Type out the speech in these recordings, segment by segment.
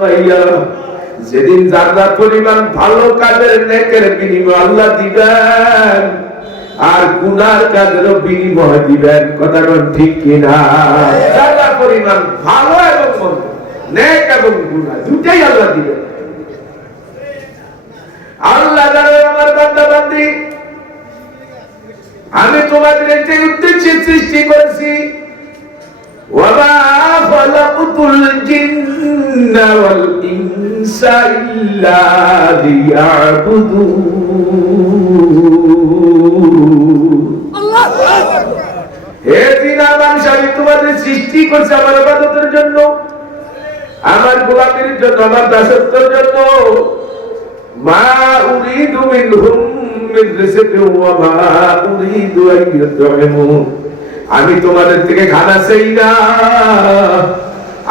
ঘুমাইয়া যেদিন জান্নাত পরিমাণ ভালো কাজের নেকের বিনিময় আল্লাহ দিবেন আর গুনার কাজের বিনিময় দিবেন। কথা কোন ঠিক কিনা? জান্নাত পরিমাণ ভালো এবং মন্দ, নেক এবং গুনাহ দুটেই আল্লাহ দিবেন। আল্লাহ জানেন আমার বান্দা বান্দি, আমি তোমাদের যে উদ্দেশ্যে সৃষ্টি করেছি, ওয়ামা খালাকুতুল জিন্না ওয়াল ইনসা ইল্লা লিয়াবুদুন। আল্লাহু আকবার। হে জিন মানুষ, আমি তোমাদের সৃষ্টি করেছি আমার ইবাদতের জন্য, আমার গোলামীর জন্য, আমার দাসত্বের জন্য। মা উরিদু মিনহুম মিন রিজকিন ওয়া মা উরিদু আন ইউতঈমুন। আমি তোমাদের থেকে খানা চাই না,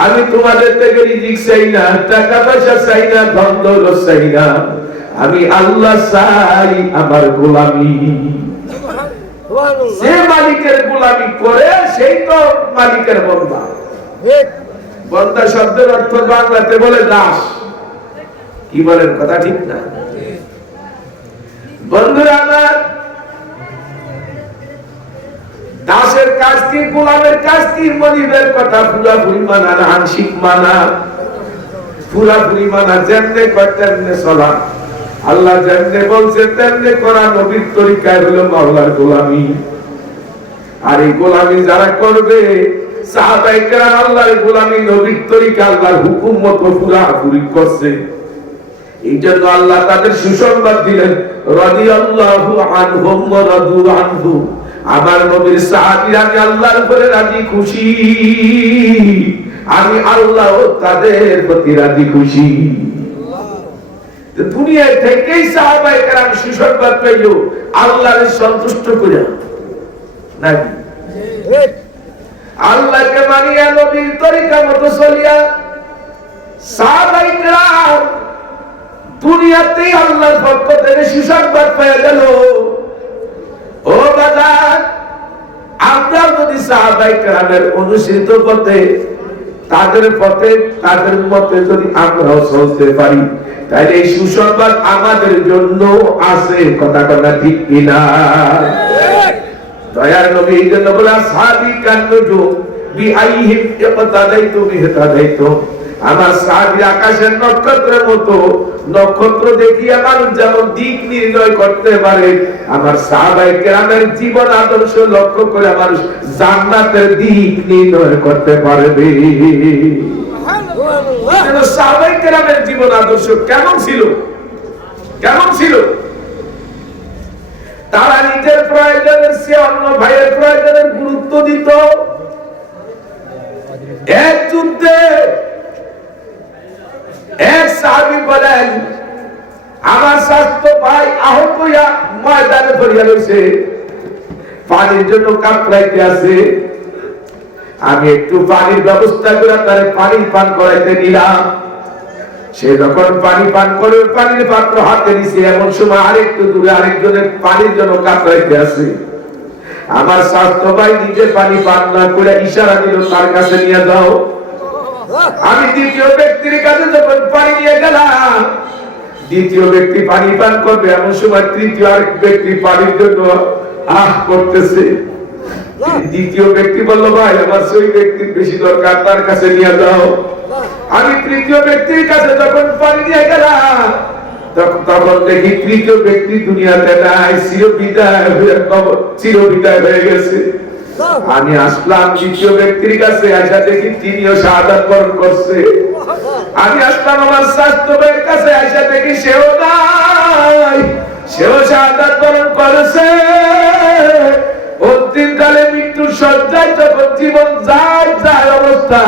আমি তোমাদের থেকে রিজিক চাই না, টাকা পয়সা চাই না, ধন দৌলত চাই না। আমি আল্লাহ চাই আমার গোলামি। যে মালিকের গোলামি করে সেই তো মালিকের বান্দা। বান্দা শব্দের অর্থ বাংলাতে বলে দাস। কি বলেন? কথা ঠিক না? বন্ধুরা আমার, দাসের কাজ কি, গোলামের কাজ কি? মনিবের কথা পুরাপুরি মানা না আংশিক মানা, পুরাপুরি মানা। যেমনে কয় তেমনে চলা, আল্লাহ যেমনে বলছে তেমনে করা নবীর তরিকায় হলো মাওলার গোলামি। আর এই গোলামি যারা করবে, সাহাবায়ে কেরাম আল্লাহর গোলামি নবীর তরিকা আল্লাহর হুকুম মতো পুরাপুরি করছে। এই জন্য আল্লাহ তাদের সুসংবাদ দিলেন, রাদিয়াল্লাহু আনহুম ওয়া রাদু আনহু। আমার নবীর সাহাবীরা আমি আল্লাহর উপরে রাজি খুশি, আমি আল্লাহ তাদের প্রতি রাজি খুশি। দুনিয়া থেকেই সাহাবায়ে কেরাম সুসংবাদ পেল আল্লাহকে সন্তুষ্ট করে, নাকি আল্লাহকে মানিয়া নবীর তরিকা মতো চলিয়া সাহাবায়ে কেরাম দুনিয়াতেই আল্লাহর পক্ষ থেকে সুসংবাদ পেয়ে গেল। ও বাজার, আমরা যদি সাহাবায়ে কেরামের অনুসৃত পথে, তাদের পথে, তাদের মতে যদি আমরাও চলতে পারি, তাহলে এই সুসংবাদ আমাদের জন্য আছে। কথা কথা ঠিক কিনা? দয়ার নবী এই জন্য বলে সাহাবী কান্নুজু বিআইহিম ইকতাদাইতু বিহতাদাইতু। আমার সাহাবী আকাশের নক্ষত্রের মতো, নক্ষত্র দেখিয়া মানুষ যেমন দিক নির্ণয় করতে পারে, আমার সাহাবায়ে কেরামের জীবন আদর্শ লক্ষ্য করে মানুষ জান্নাতের দিক নির্ণয় করতে পারবে। সাহাবায়ে কেরামের জীবন আদর্শ কেমন ছিল? কেমন ছিল? তারা নিজের প্রয়োজনের চেয়ে অন্য ভাইয়ের প্রয়োজনের গুরুত্ব দিত। এক যুদ্ধে এক সাহাবী বলেন, আমার স্বাস্থ্য ভাই আহত হইয়া ময়দানে পড়িয়া রয়েছে, পানির জন্য কাতরাইতে আছে, আমি একটু পানির ব্যবস্থা করে তারে পানি পান করাইতে নিলাম। সে যখন পানি পান করে পানির পাত্র হাতে নিছে, এমন সময় আরেকটু দূরে আরেকজনের পানির জন্য কাতরাইতে আছে। আমার স্বাস্থ্য ভাই নিজে পানি পান না করে ইশারা দিল, তার কাছে নিয়ে যাও। আমি দ্বিতীয় ব্যক্তির কাছে যখন পানি নিয়ে গেলাম, দ্বিতীয় ব্যক্তি পানি পান করবে, এমন সময় তৃতীয় আরেক ব্যক্তি পানির জন্য আহ করতেছে। দ্বিতীয় ব্যক্তি বলল, ভাই আমার সেই ব্যক্তির বেশি দরকার, তার কাছে নিয়ে যাও। আমি তৃতীয় ব্যক্তির কাছে যখন পানি নিয়ে গেলাম, তখন দেখি তৃতীয় ব্যক্তি দুনিয়াতে নাই, চিরবিদায় হয়ে গেছে। আমি আসলাম দ্বিতীয় ব্যক্তির কাছে, আসা দেখি তিনিও শাহাদাত বরণ করছে। আমি আসলাম আমার স্বাস্থ্য ভাইয়ের কাছে, আসা দেখি সেও নাই, সেও শাহাদাত বরণ করেছে। অন্তিমকালে মৃত্যুর শয্যায় যখন জীবন যায় যায় অবস্থা,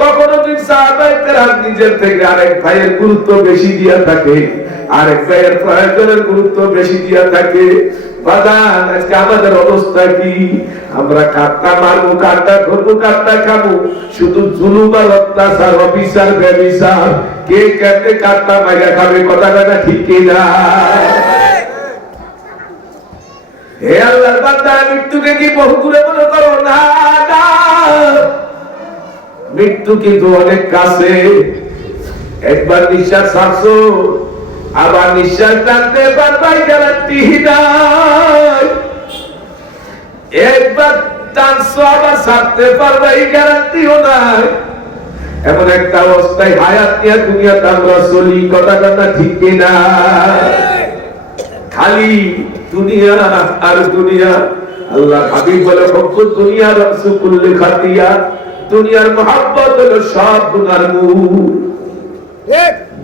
তখনও সাহাবায়ে কেরাম নিজের থেকে আরেক ভাইয়ের গুরুত্ব বেশি দিয়া থাকে, আরেক ভাইয়ের প্রয়োজনের গুরুত্ব বেশি দিয়া থাকে। বাদান আজকে আমাদের অবস্থা কি? আমরা কাটটা মারবো, কাটটা ধরবো, কাটটা খাবো, শুধু জুলুম আর অত্যাচার, অবিচার, ব্যভিচার। কে কেমনে কাটটা মাইরা খাবে? কথা কথা ঠিক কিনা? হে আল্লাহর বান্দা, মৃত্যুকে কি বহু দূরে মনে করো না? মৃত্যু কিন্তু অনেক কাছে। একবার নিঃশ্বাস ছাড়ছো, আবার নিঃশ্বাস টানতে পারবাই গ্যারান্টি নাই। একবার টানছো আবার ছাড়তে পারবাই গ্যারান্টিও নাই। এমন একটা অবস্থায় হায়াত নিয়ে দুনিয়াতে আমরা চলি, কথা কথা ঠিক কিনা? খালি দুনিয়া আর দুনিয়া। আল্লাহ হাবিব বলে হকুল দুনিয়া রাসূলুল্লাহ খাতিয়া, দুনিয়ার মহব্বত হলো সব গুনার মূল।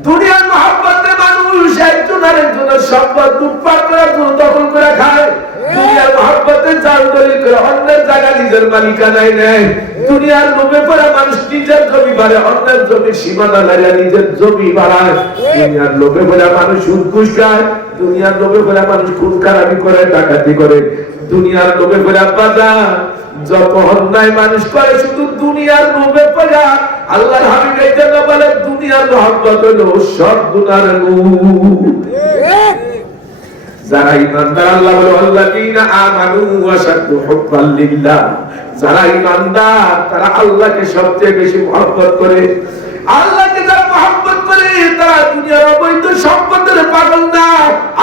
দুনিয়ার মহব্বতে মানুষ একজন আরেকজনের সম্পদ লুটপাট করার জন্য দখল করে খায়। দুনিয়ার মহব্বতে জাল দলিল করে অন্যের জায়গা নিজের মালিকানায় নেয়। দুনিয়ার লোভে পড়ে মানুষ নিজের জমি বাড়ে, অন্যের জমির সীমানা লাগিয়ে নিজের জমি বাড়ায়। দুনিয়ার লোভে পড়ে মানুষ সুদ ঘুষ খায়, দুনিয়ার লোভে পড়ে মানুষ খুন খারাপি করে, ডাকাতি করে। দুনিয়ার লোভে পড়ে বাজার যত অন্যায় মানুষ করে শুধু দুনিয়ার লোভে পড়ে। আল্লাহর হাবিব এই জন্য বলে দুনিয়ার মহব্বত হলো সব গুনার মূল। যারা ঈমানদার, আল্লাহ বলে আল্লাযীনা আমানু ওয়া শাদ্দু হুব্বান লিল্লাহ, যারা ঈমানদার তারা আল্লাহকে সবচেয়ে বেশি মহব্বত করে। আল্লাহকে যারা মহব্বত করে তারা দুনিয়ার অবৈধ সম্পদের পাগল না।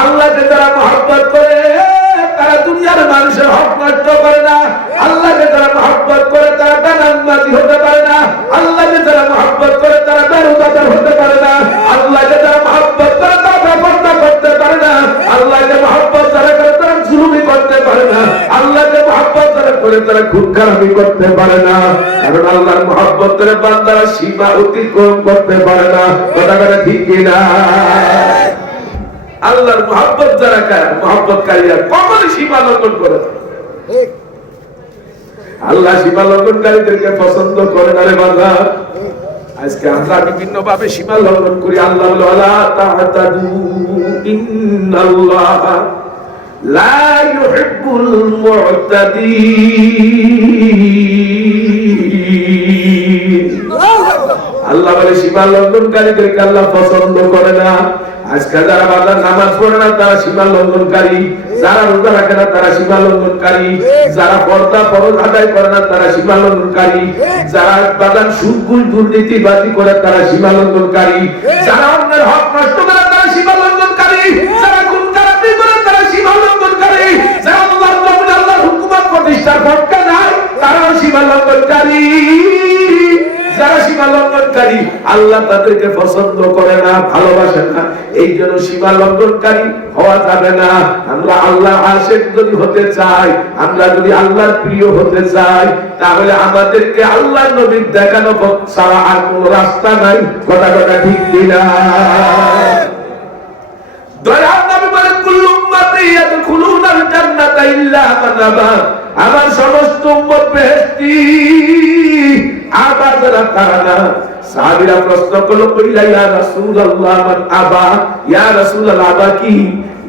আল্লাহকে যারা মহব্বত করে তারা দুনিয়ার মানুষের হক নষ্ট করে না। আল্লাহকে যারা মহব্বত করে তারা বেনামাজি হতে পারে না। আল্লাহকে যারা মহব্বত করে তারা বেরোজগার হতে পারে না। আল্লাহকে যারা মহব্বত করে তারা বেপরদা করতে পারে না। আল্লাহকে মহব্বত যারা করে তারা জুলুমি করতে পারে না। আল্লাহকে মহব্বত যারা করে তারা খুন খারাপি করতে পারে না। কারণ আল্লাহর মহব্বত করে বান্দারা সীমা অতিক্রম করতে পারে না। কথা কথা ঠিক কিনা? আল্লাহর মহব্বত যারা করে, মহব্বতকারীরা কখনোই সীমা লঙ্ঘন করে না। আল্লাহ সীমা লঙ্ঘনকারীদেরকে পছন্দ করে না রে বান্দা। আজকে আমরা বিভিন্ন ভাবে সীমা লঙ্ঘন করি। আল্লাহ বলে ওয়ালা তা'তাদু ইন্নাল্লাহা লা ইউহিব্বুল মু'তাদিন। আল্লাহ বলে সীমা লঙ্ঘনকারীদেরকে আল্লাহ পছন্দ করে না। আজকে যারা বাজার নামাজ পড়ে না তারা সীমা লঙ্ঘনকারী, যারা রোজা রাখে না তারা সীমা লঙ্ঘনকারী, যারা পর্দা ফরজ আদায় করে না তারা সীমা লঙ্ঘনকারী, যারা বাজার সুদ ঘুষ দুর্নীতিবাজি করে তারা সীমা লঙ্ঘনকারী, যারা অন্যের হক নষ্ট করে তারা সীমা লঙ্ঘনকারী, যারা খুন খারাপি করে তারা সীমা লঙ্ঘনকারী, যারা আল্লাহর জমিনে আল্লাহর হুকুমত প্রতিষ্ঠার পক্ষে নাই তারাও সীমা লঙ্ঘনকারী। যারা সীমা লঙ্ঘনকারী আল্লাহ তাদেরকে পছন্দ করে না, ভালোবাসে না। এই জন্য সীমা লঙ্ঘনকারী হওয়া যাবে না। আমরা আল্লাহ আশিক যদি হতে চাই, আমরা যদি আল্লাহর প্রিয় হতে চাই, তাহলে আমাদেরকে আল্লাহর নবীর দেখানো পথ ছাড়া আর কোনো রাস্তা নাই। কথা কথা ঠিক কিনা? দয়ার নবী বলেন কুল্লু উম্মতি ইয়াদখুলুনাল জান্নাতা ইল্লা মান আবা, আমার সমস্ত উম্মত বেহেশতি, আবার যারা তারা না। সাহাবীরা প্রশ্ন করলো কইলা ইয়া রাসূলুল্লাহ মান আবা, ইয়া রাসূলুল্লাহ আবা কি?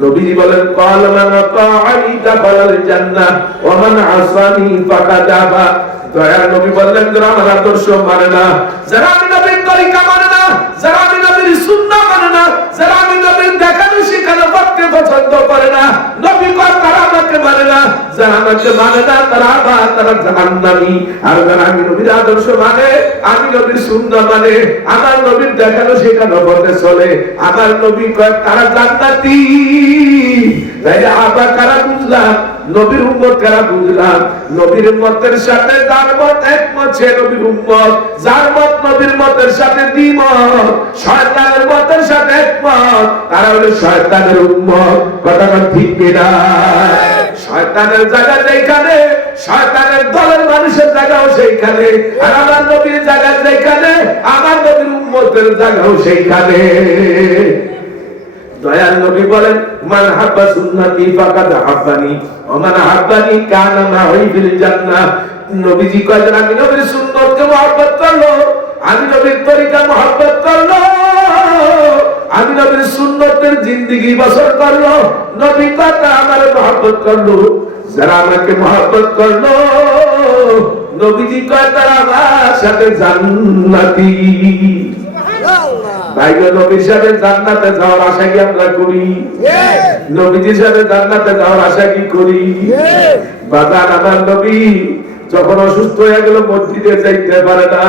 নবীজি বলেন ক্বাল মান আতা'আনি দাখালাল জান্নাহ ওয়া মান আসানি ফাকাদ আবা। দয়ার নবী বললেন যারা আমার আদর্শ মানে না, যারা আমি নবীর তরিকা মানে না, যারা আমি নবীর সুন্নাহ মানে না, যারা আমি নবীর দেখানো শেখানো পথকে পছন্দ করে না, নবী কয় তারা আমাকে মানে না। যারা আমাকে মানে না তারা আবার তারা জাহান্নামী। আর যারা আমি নবীর আদর্শ মানে, আমি নবীর সুন্নাহ মানে, আমার নবীর দেখানো শেখানো পথে চলে, আমার নবী কয় তারা জান্নাতি। তাইলে আবার কারা বুঝলাম? নবীর উম্মত কারা বুঝলাম? নবীর উম্মতের সাথে যার মত একমত সে নবীর উম্মত, যার মত নবীর মতের সাথে দ্বিমত, শয়তানের মতের সাথে একমত, তারা হলো শয়তানের উম্মত। কথা ঠিক কিনা? শয়তানের জায়গা যেখানে, শয়তানের দলের মানুষের জায়গাও সেইখানে, আর আমার নবীর জায়গা যেখানে, আমার নবীর উম্মতের জায়গাও সেইখানে। দয়াল নবী বলেন মান হাব্বা সুন্নতি ফাকাদ হাব্বানি ওয়া মান হাব্বানি কানা মা'i ফিল জান্নাহ। নবীজি কয়েন আমি নবীর সুন্নতকে মহব্বত করলো, আমি নবীর তরিকা মহব্বত করলো, আমি নবীর সুন্নতের জিন্দেগি বসর করলো, নবী কথা আমার মহব্বত করলো। যারা আমাকে মহব্বত করলো, নবীজি কয় তারা আমার সাথে জান্নাতি। ভাইগো নবীর সাথে জান্নাতে যাওয়ার আশা কি আমরা করি? নবীজির সাথে জান্নাতে যাওয়ার আশা কি করি? বাজার আমার নবী যখন অসুস্থ হয়ে গেল, মসজিদে যাইতে পারে না,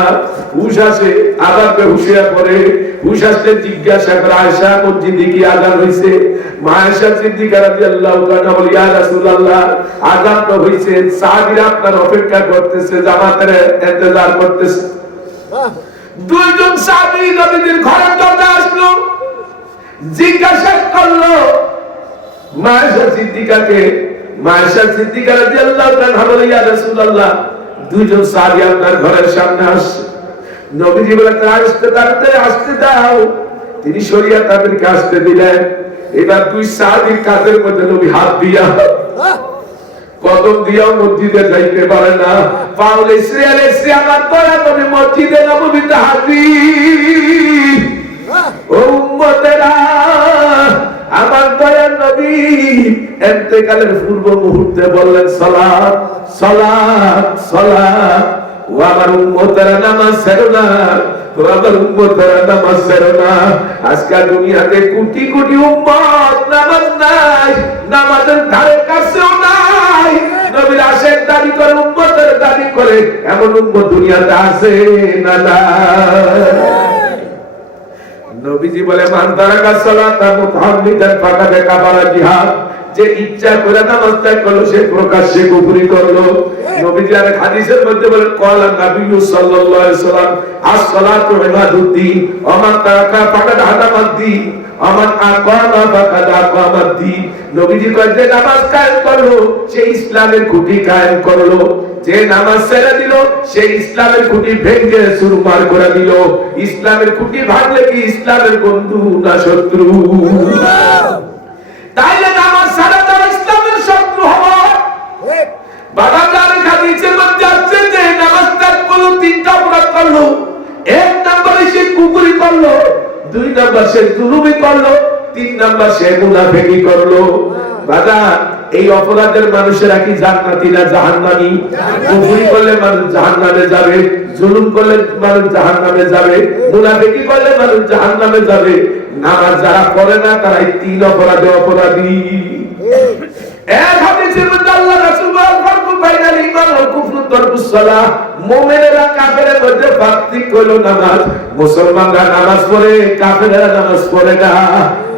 হুশ আসে আবার বেহুশ হয়ে পড়ে, হুশ আসলে জিজ্ঞাসা করে আয়েশা মসজিদে কি আযান হইছে? মা আয়েশা সিদ্দিকা রাদিয়াল্লাহু তাআলা বলে ইয়া রাসূলুল্লাহ আযান তো হইছে, সাহাবীরা আপনার অপেক্ষা করতেছে, জামাতের ইন্তজার করতেছে। দুইজন সাহাবী নবীর ঘরের দরজা আসলো, জিজ্ঞাসা করলো মা আয়েশা সিদ্দিকাকে, মা আয়েশা সিদ্দিকা রাদিয়াল্লাহু তাআলা বলে ইয়া রাসূলুল্লাহ দুইজন সাহাবী আপনার ঘরের সামনে আসছে। নবীজি বলেন তাড়াতাড়ি আসতে দাও। তিনি শরিয়া তাদেরকে আসতে দিলেন। এবার দুই সাহাবীর কাঁধের মধ্যে নবী হাত দিয়া কদম দিয়াও মসজিদে যাইতে পারে না। পাউলে এসে আমার দয়া নবী মসজিদে নববীতে হাজির। ও উম্মতেরা, আমার দয়ার নবী ইন্তেকালের পূর্ব মুহূর্তে বললেন সালাত সালাত সালাত। ও আমার উম্মতেরা নামাজ ছেড়ো না, ও আমার উম্মতেরা নামাজ ছেড়ো না। আজকে দুনিয়াতে কোটি কোটি উম্মত নামাজ নাই, নামাজের ধারে কাছেও নাই। নবীর আশেক দাবি করে, উম্মতের দাবি করে, এমন উম্মত দুনিয়াতে আছে না? না। নবীজি বলে মান তারাকা সালাতা মুতাআম্মিদান ফাকাদ কাফারা জিহাদ। যে ইচ্ছা করে নামাজ ত্যাগ করলো সে প্রকাশ্যে কুফরি করলো। নবীজি আর হাদিসের মধ্যে বলেন ক্বালা নবী সাল্লাল্লাহু আলাইহি ওয়াসাল্লাম আস-সালাতু ইবাদুদ্দিন ওয়া মান তারাকা ফাকাদ হাদামাদ্দিন ওয়া মান আকামা ফাকাদ আকামাদ্দিন। নবীজি কয় যে নামাজ কায়েম করলো সে ইসলামের খুঁটি কায়েম করলো, যে নামাজ ছেড়ে দিল সে ইসলামের খুঁটি ভেঙে চুরমার করে দিল। ইসলামের খুঁটি ভাঙলে কি ইসলামের বন্ধু না শত্রু? তাইলে নামাজ ছাড়া তারা ইসলামের শত্রু হবে। বাবা যার হাদিসের মধ্যে আছে যে নামাজ ত্যাগ করলো তিনটা অপরাধ করলো। এক নম্বরে সে কুফরি করলো, দুই নম্বর সে জুলুমি করলো, তিন নম্বর সে মুনাফিকি করলো। বাবা এই অপরাধের মানুষেরা কি জান্নাতি না জাহান্নামী? কুফরি করলে মানুষ জাহান্নামে যাবে, জুলুম করলে মানুষ জাহান্নামে যাবে, মুনাফিকি করলে মানুষ জাহান্নামে যাবে। নামাজ যারা পড়ে না তারা এই তিন অপরাধে অপরাধী। এক হাদিসের মধ্যে আল্লাহ রাসূল বলেন ফারকু বাইনাল ঈমান ওয়াল কুফর তারকুস সালাহ। মুমিনেরা কাফেরের মধ্যে পার্থক্য হলো নামাজ। মুসলমানরা নামাজ পড়ে, কাফেররা নামাজ পড়ে না।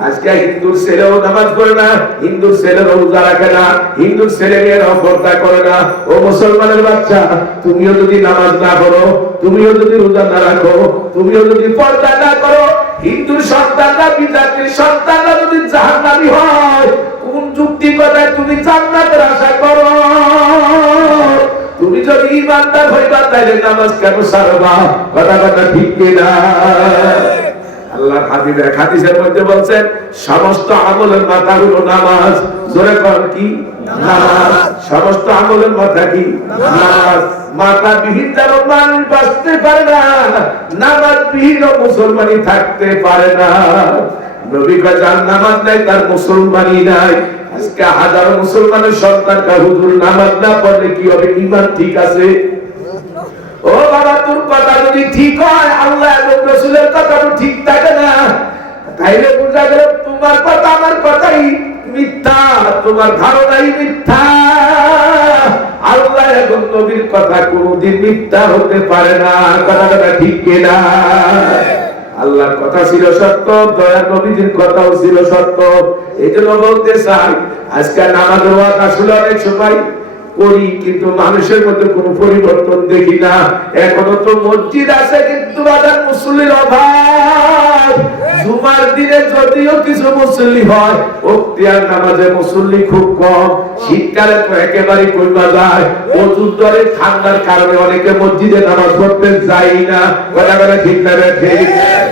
আজকে হিন্দুর ছেলেও নামাজ পড়ে না, হিন্দুর ছেলেও রোজা রাখে না, হিন্দুর ছেলে মেয়েরাও পর্দা করে না। ও মুসলমানের বাচ্চা, তুমিও যদি নামাজ না পড়ো, তুমিও যদি রোজা না রাখো, তুমিও যদি পর্দা না করো, হিন্দুর সন্তানরা বিজাতির সন্তানরা যদি জাহান্নামী হয়, কোন যুক্তি কথায় তুমি জান্নাতের আশা করো? তুমি যদি ইমানদার হইবা তাইলে নামাজ কেন ছাড়বা? কথা কথা ঠিক কিনা? আল্লাহর হাবিব এক হাদিসের মধ্যে বলছেন সমস্ত আমলের মাথা হলো নামাজ। জোরে কোন কি? নামাজ। সমস্ত আমলের মাথা কি? নামাজ। মাথা বিহীন যেমন মানুষ বাঁচতে পারে না, নামাজ বিহীন মুসলমানই থাকতে পারে না। নবী কয় যার নামাজ নাই তার মুসলমানই নাই। আজকে হাজারো মুসলমানের সন্তানরা হুজুর নামাজ না পড়লে কি হবে? ঈমান ঠিক আছে? ও বাবা, তোর কথা যদি ঠিক হয় আল্লাহ এবং রাসূলের কথা তো ঠিক থাকে না, তাইলে বুঝা গেল তোমার কথা আমার কথাই মিথ্যা, তোমার ধারণাই মিথ্যা। আল্লাহ এবং নবীর কথা কোনদিন মিথ্যা হতে পারে না। কথাটা ঠিক কিনা? আল্লাহর কথা ছিল সত্য, দয়া নবীজির কথাও ছিল সত্য। এই জন্য বলতে চাই আজকে নামাজের ওয়াজ আসলে অনেক সময় করি, কিন্তু মানুষের মধ্যে কোনো পরিবর্তন দেখি না। এখনো তো মসজিদ আছে কিন্তু বাজার মুসল্লির অভাব। জুমার দিনে যদিও কিছু মুসল্লি হয়, ওক্তিয়ার নামাজে মুসল্লি খুব কম। শীতকালে তো একেবারে কমে যায়। প্রচুর দরে ঠান্ডার কারণে অনেকে মসজিদে নামাজ পড়তে যায় না। কথা বলে ঠিক না ঠিক?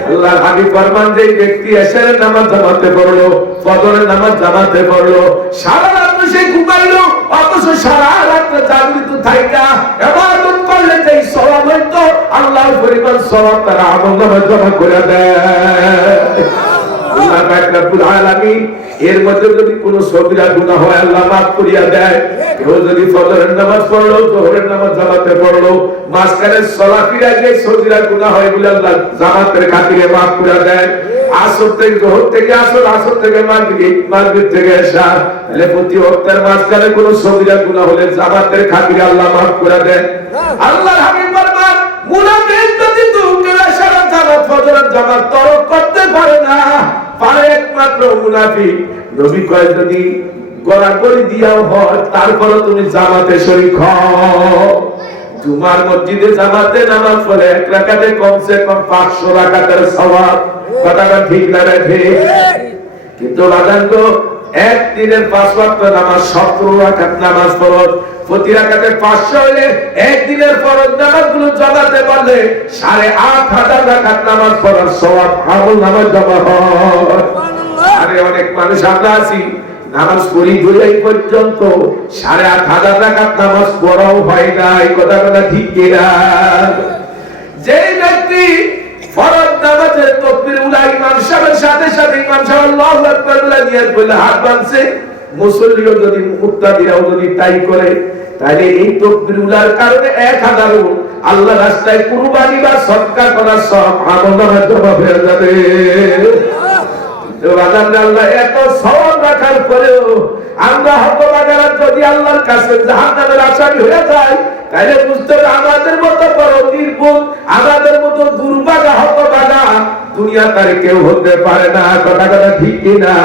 আল্লাহর হাবিব ফরমান যে ব্যক্তি এশারের নামাজ জামাতে পড়লো, ফজরের নামাজ জামাতে পড়লো, সারা রাত সে ঘুমাইলো, অথচ সারা রাত জাগরিত থাইকা ইবাদত করলে যেই সওয়াব হইতো আল্লাহর পরিমাণ সওয়াব তারা আমলনামায় জমা করে দেয়। আল্লাহ পাক রব্বুল আলামিন এর মধ্যে যদি কোনো সগীরা গুনাহ হয় আল্লাহ মাফ করিয়া দেয়। কেউ যদি ফজরের নামাজ পড়লো, যোহরের নামাজ জামাতে পড়লো, মাঝখানে সলাফিরা যে সগীরা গুনাহ হয় এগুলো আল্লাহ জামাতের খাতিরে মাফ করে দেয়। আসর থেকে যোহর থেকে আসর, আসর থেকে মাগরিব, মাগরিব থেকে ইশা, তাহলে প্রতি ওয়াক্তের মাঝখানে কোনো সগীরা গুনাহ হলে জামাতের খাতিরে আল্লাহ মাফ করে দেন। আল্লাহর হাবিব ফরমান মুনাফিক যদি দুঃখের সারা জামাত ফজরের জামাত তরক করতে পারে না, পারে একমাত্র মুনাফিক। নবী কয় যদি গড়াগড়ি দিয়াও হয় তারপরও তুমি জামাতে শরীক হও। জুমার মসজিদে জামাতে নামাজ পড়ে এক রাকাতে কমসে কম 500 রাকাতের সওয়াব। কথাটা ঠিক না রে? কিন্তু বাজান তো এক দিনের 5 ওয়াক্ত নামাজ 17 রাকাত নামাজ ফরজ, প্রতি রাকাতে 500 হলে এক দিনের ফরজ নামাজগুলো জমাতে পারলে 8500 রাকাত নামাজ পড়ার সওয়াব আমল নামাজ জমা হয়। আরে অনেক মানুষ আমরা আছি নামাজ পড়ি দুই পর্যন্ত 8500 রাকাত নামাজ পড়াও হয় না। এই কথা ঠিক কিনা? যে ব্যক্তি ফরজ নামাজের তাকবীর উলা ইমাম সাহেবের সাথে সাথে ইমাম সাহেব আল্লাহু আকবার বলে নিয়ত করলে হাত বাঁধছে, মুসল্লিও যদি মুক্তাদিরাও যদি তাই করে, তাহলে এই তাকবীর উলার কারণে 1000 আল্লাহ রাস্তায় কুরবানি বা সদকা করার সব আমল নামায় জমা হয়ে যাবে। তো আল্লাহ এত সওয়াব রাখার পরেও আমরা হতভাগারা যদি আল্লাহর কাছে জাহান্নামের আসামি হয়ে যায়, তাহলে বুঝতে হবে আমাদের মতো বড় নির্বোধ, আমাদের মতো দুর্ভাগা হতভাগা দুনিয়া তার কেউ হতে পারে না। কথা ঠিক কিনা?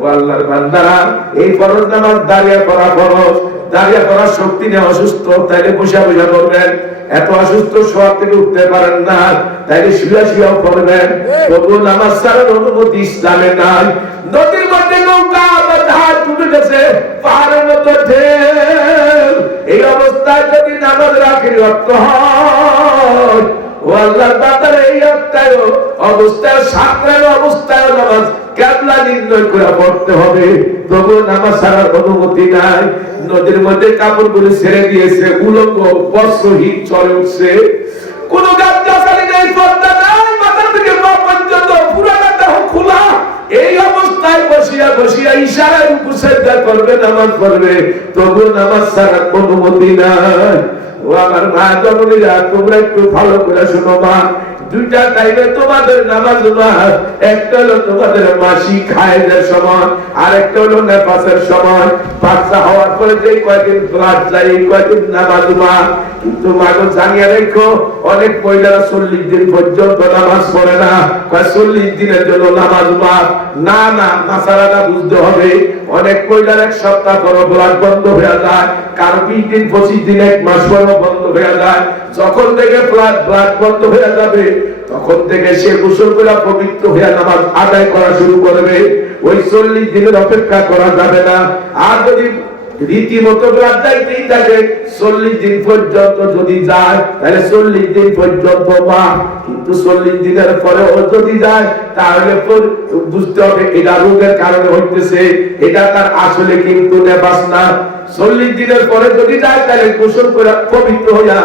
ও আল্লাহর বান্দারা, এই ফরজ নামাজ দাঁড়িয়ে পড়া ফরজ, দাঁড়িয়ে পড়ার শক্তি নিয়ে অসুস্থ, তাইলে বসে বসে করবেন। এত অসুস্থ শোয়া থেকে উঠতে পারেন না, তাইলে শুয়ে শুয়েও পড়বেন। তবু নামাজ ছাড়ার অনুমতি ইসলামে নাই। নদীর মধ্যে নৌকা ধার ডুবে গেছে, পাহাড়ের মতো ঢেউ, এই অবস্থায় যদি নামাজ রাখি রক্ত হয়, ও আল্লাহর বান্দার এই অবস্থায় সাঁতরের অবস্থায় নামাজ কিবলা নির্ণয় করে পড়তে হবে। তবু নামাজ ছাড়ার অনুমতি নাই। নদীর মধ্যে কাপড়গুলো ছেড়ে দিয়েছে, উলঙ্গ বস্ত্রহীন চলে উঠছে, কোন গাছগাছালি নেই, পর্দা নাই, মাথা থেকে পা পর্যন্ত পুরাটা দেহ খোলা। এই অবস্থায় বসিয়া বসিয়া ইশারায় রুকু সিজদা করবে, নামাজ পড়বে, তবু নামাজ ছাড়ার অনুমতি নাই। ও আমার মা জননীরা, তোমরা একটু ভালো করে শোনো মা, দুইটা টাইমে তোমাদের নামাজ নামাজ, একটা হলো তোমাদের মাসিক হায়েজের সময়, আর একটা হলো নেফাসের সময়। বাচ্চা হওয়ার পরে যে কয়েকদিন ব্লাড যায়, এই কয়েকদিন নামাজ নামাজ। কিন্তু মাগো জানিয়ে রেখো, অনেক মহিলারা 40 দিন পর্যন্ত নামাজ পড়ে না, 40 দিনের জন্য নামাজ নামাজ। না না, মাসালাটা বুঝতে হবে। অনেক মহিলার এক সপ্তাহ পর ব্লাড বন্ধ হয়ে যায়, কারো 20 দিন 25 দিন 1 মাস পর বন্ধ হয়ে যায়। যখন থেকে ব্লাড বন্ধ হয়ে যাবে, তখন থেকে সে গোসল করে পবিত্র হয়ে নামাজ আদায় করা শুরু করবে। ওই 40 দিনের অপেক্ষা করা যাবে না। আর যদি রীতিমতো ব্লাড যাইতেই থাকে, 40 দিন পর্যন্ত যদি যায়, তাহলে 40 দিন পর্যন্ত মা। কিন্তু 40 দিনের পরে ও যদি যায়, তাহলে বুঝতে হবে এটা রোগের কারণে হইতেছে, এটা তার আসলে কিন্তু নেফাস না। 40 দিনের পরে যদি যায়, তাহলে গোসল করে পবিত্র হইয়া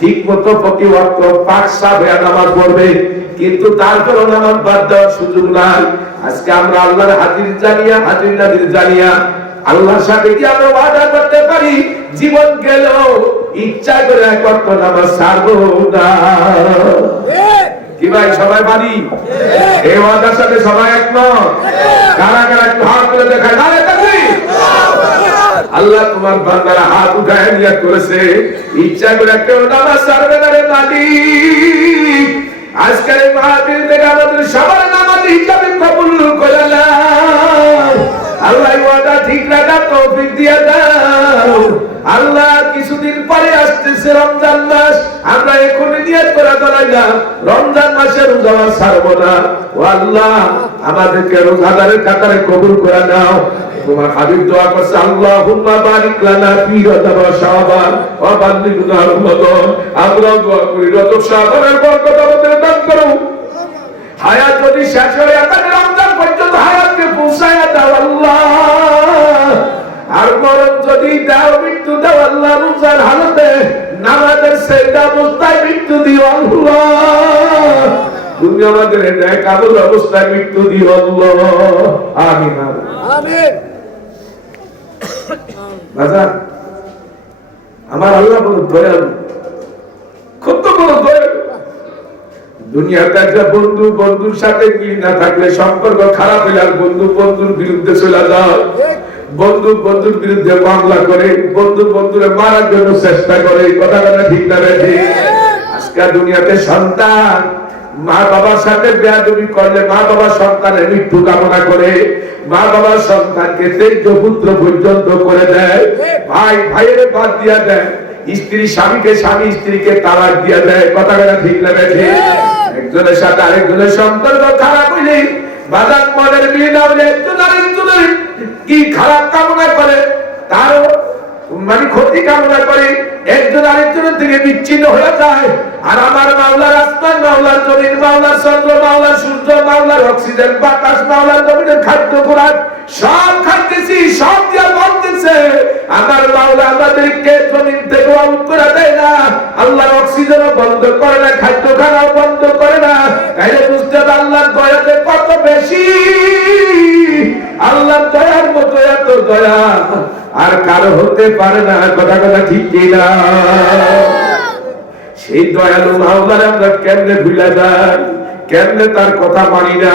ঠিক মতো প্রতি ওয়াক্ত পাক সাফ হয়ে নামাজ পড়বে। কিন্তু তারপরও নামাজ বাদ দেওয়ার সুযোগ নাই। আজকে আমরা আল্লাহর হাজির জানিয়া, হাজির নাজির জানিয়া আল্লাহর সাথে কি আমরা ওয়াদা করতে পারি, জীবন গেল ইচ্ছা করে এক ওয়াক্ত নামাজ ছাড়বো না? কি ভাই সবাই পারি? এই ওয়াদার সাথে সবাই একমত? কারা কারা একটু হাত তুলে দেখায়? নারে তাকবীর! আল্লাহ তোমার বান্দারা হাত উঠায় নিয়ত করেছে, ইচ্ছা করে একটা নামাজ ছাড়বে না রে মালিক। আজকের এই মাহফিল থেকে আমাদের সবার নামাজ হিসাবে কবুল করে নাও। আল্লাহ ওয়াদা ঠিক রাখা তৌফিক দিয়ে দাও। আল্লাহ কিছুদিন পরে আসতেছে রমজান মাস, আমরা এখনই নিয়ত করে দাঁড়াইলাম রমজান মাসে রোজা ছাড়বো না। ও আল্লাহ, আমাদেরকে রোজাদারের কাতারে কবুল করে নাও। তোমার হাবিব দোয়া করছে, আল্লাহুম্মা বারিক লানা ফি রজব ওয়া শাবান ওয়া বাল্লিগনা রমাদান। আমরা দোয়া করি রজব শাবানের বরকত আমাদের দান করো। হায়াত যদি শেষ হয়ে যায়, রমজান পর্যন্ত হায়াতকে পৌঁছায়া দাও আল্লাহ। আর মরণ যদি দাও, মৃত্যু দাও আল্লাহ রোজার হালতে, নামাজের সেজদা অবস্থায় মৃত্যু দিও আল্লাহ। তুমি আমাদের নেক আমল অবস্থায় মৃত্যু দিও আল্লাহ। আমিন আমিন। বাজার আমার আল্লাহ বড় দয়ালু, কত বড় দয়ালু। দুনিয়াতে একটা বন্ধু বন্ধুর সাথে মিল না থাকলে সম্পর্ক খারাপ হলে আর বন্ধু বন্ধুর বিরুদ্ধে চলে যায়, বন্ধু বন্ধুর বিরুদ্ধে মামলা করে, বন্ধু বন্ধুরে মারার জন্য চেষ্টা করে। কথা ঠিক না? ঠিক। আজকে দুনিয়াতে সন্তান মা বাবার সাথে বেয়াদবি করলে মা বাবা সন্তানের মৃত্যু কামনা করে, মা বাবার সন্তানকে তেজ্য পুত্র পর্যন্ত করে দেয়, ভাই ভাইয়ের বাদ দিয়া দেয়, স্ত্রী স্বামীকে, স্বামী স্ত্রীকে তালাক দিয়া দেয়। কথা কথা ঠিক না বেঠে? একজনের সাথে আরেকজনের সম্পর্ক খারাপ হইলে বাজার মনের মিল না হলে একজন আরেকজনের কি খারাপ কামনা করে, তারও মানে ক্ষতি কামনা করে, একজন আরেকজনের থেকে বিচ্ছিন্ন হয়ে যায়। আর আমার মাওলার আসমান, মাওলার জমিন, মাওলার চন্দ্র, মাওলার সূর্য, মাওলার অক্সিজেন বাতাস, মাওলার জমিনের খাদ্য খোরাক সব খাইতেছি, সব দিয়া বলতেছে আমার মাওলা আমাদেরকে জমিন থেকে আউট করে দেয় না, আল্লাহর অক্সিজেনও বন্ধ করে না, খাদ্য খানাও বন্ধ করে না। তাইলে বুঝতে হবে আল্লাহর দয়াতে কত বেশি। আল্লাহর দয়ার মতো এত দয়া আর কারো হতে পারে না। কথা কথা ঠিক কিনা? সেই দয়ালু মাওলার আমরা কেমনে ভুলে যাই, কেমনে তার কথা মানি না।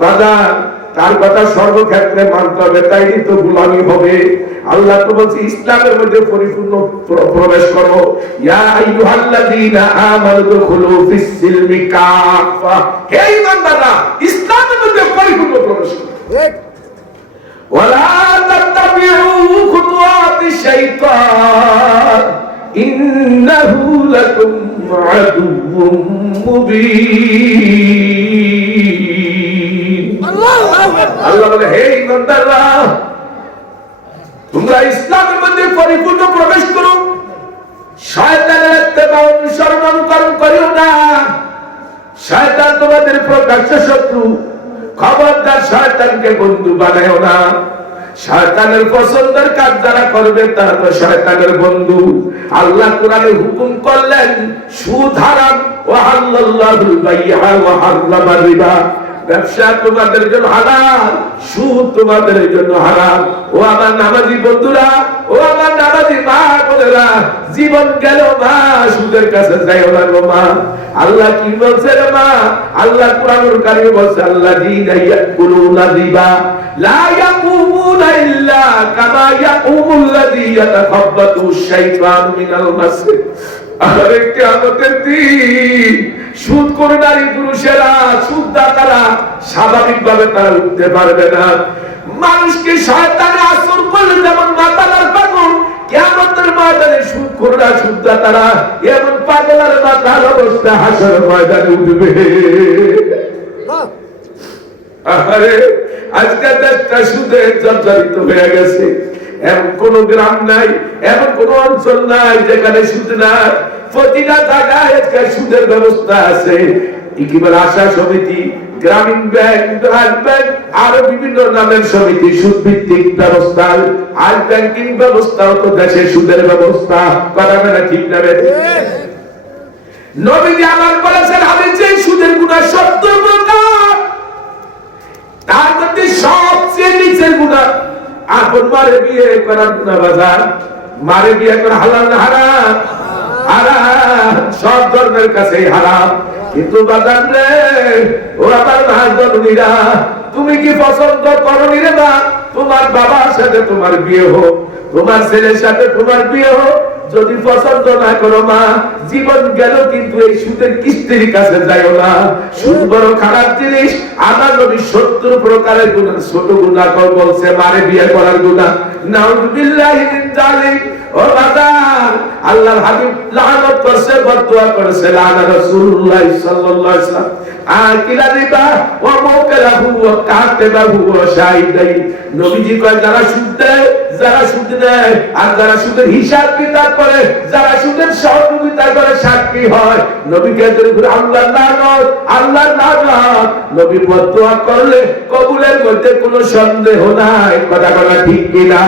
বাজার তার কথা সর্বক্ষেত্রে মানতে হবে, তাই তো গোলামি হবে। আল্লাহ তো বলছে ইসলামের মধ্যে পরিপূর্ণ প্রবেশ করো, ইয়া আইয়ুহাল্লাযীনা আমানু দুখুলু ফিস সিলমি কাফা। হে ঈমানদাররা, ইসলামের মধ্যে পরিপূর্ণ প্রবেশ করো। ওয়ালা তাত্তাবিউ খুতুওয়াতিশ শাইতান ইন্নাহু লাকুম আদুউম মুবিন। আল্লাহ বলে হে ঈমানদাররা, তোমরা ইসলামের মধ্যে পরিপূর্ণ প্রবেশ করো, শয়তানের ইত্তেবা অনুসরণ অনুকরণ করিও না। শয়তান তোমাদের প্রকাশ্য শত্রু, খবরদার শয়তানকে বন্ধু বানায়ও না। শয়তানের পছন্দের কাজ যারা করবে তারা তো শয়তানের বন্ধু। আল্লাহ কোরআনে হুকুম করলেন সুদ হারাম, ওয়া হাল্লাল্লাহুল বাই'a ওয়া হারামার রিবা। ব্যবসা তোমাদের জন্য হারাম, সুদ তোমাদের জন্য হারাম। ও আমার নামাজি বন্ধুরা, ও আমার নামাজি মা বোনেরা, জীবন গেল মা সুদের কাছে যাইও না গো মা। আল্লাহ কি বলছে রে মা? আল্লাহ কোরআনুল কারীমে বলছে আল্লাযীনা ইয়াকুলুনা রিবা লা ইয়াকুমুনা ইল্লা কামা ইয়াকুমুল্লাযী ইয়াতাখাব্বাতুশ শাইতানু মিনাল মাস। আরে কিয়ামতের দিন সুদ করে নারী পুরুষেরা, সুদদাতারা স্বাভাবিকভাবে তারা উঠতে পারবে না। মানুষকে শয়তানে আসর করলে যেমন মাতালার পাগল, কিয়ামতের ময়দানে সুদখোররা, সুদদাতারা এমন পাগলের মাতাল অবস্থা হাসরের ময়দানে উঠবে। আরে আজকে দেশটা সুদে জর্জরিত হয়ে গেছে। এমন কোন গ্রাম নাই, এমন কোন অঞ্চল নাই যেখানে সুদ নাই। প্রতিটা জায়গায় আজকে সুদের ব্যবস্থা আছে। ইকিবার আশা সমিতি, গ্রামীণ ব্যাংক, ব্রাঞ্চ ব্যাংক, আরো বিভিন্ন নামের সমিতি, সুদ ভিত্তিক ব্যবস্থা। আর ব্যাংকিং ব্যবস্থাও তো দেশে সুদের ব্যবস্থা। কথা বলা ঠিক না? নবীজি আমার বলেছেন হাদিসে সুদের গুনাহ 70 প্রকার, তার মধ্যে সবচেয়ে নিচের গুনাহ আপন মারে বিয়ে করার গুনাহ। বাজার মারে বিয়ে করা হালাল না হারাম? হারাম, সব ধর্মের কাছেই হারাম। কিন্তু বাজার রে, ও আমার ভাই-বোনেরা, তুমি কি পছন্দ করো নি রে মা তোমার বাবার সাথে তোমার বিয়ে হোক, তোমার ছেলের সাথে তোমার বিয়ে হোক? যদি পছন্দ না করো মা, জীবন গেল কিন্তু এই সুদের কিস্তির কাছে যাইও না। সুদ বড় খারাপ জিনিস। আমার নবী 70 প্রকারের গুনাহ, ছোট গুনাহ বলছে মারে বিয়ে করার গুনাহ। নাউযুবিল্লাহি মিন যালিক। ও বাজার, আল্লাহর হাবিব লানত করছে, বদদুয়া করেছে, লানা রাসূলুল্লাহ সাল্লাল্লাহু আলাইহি ওয়াসাল্লাম আকিলা রিবা ওয়া মুকালাহু ওয়া কাতিবাহু ওয়া শাহিদাই। নবীজি কয় যারা সুদ দেয়, যারা সুদ নেয়, আর যারা সুদের হিসাব কিতাব করে, যারা সুদের সহযোগিতা করে, সাক্ষী হয়, নবীকে আল্লাহর লানত, আল্লাহর লানত। নবী বদদুয়া করলে কবুলের মধ্যে কোনো সন্দেহ নাই। কথা বলা ঠিক কিনা?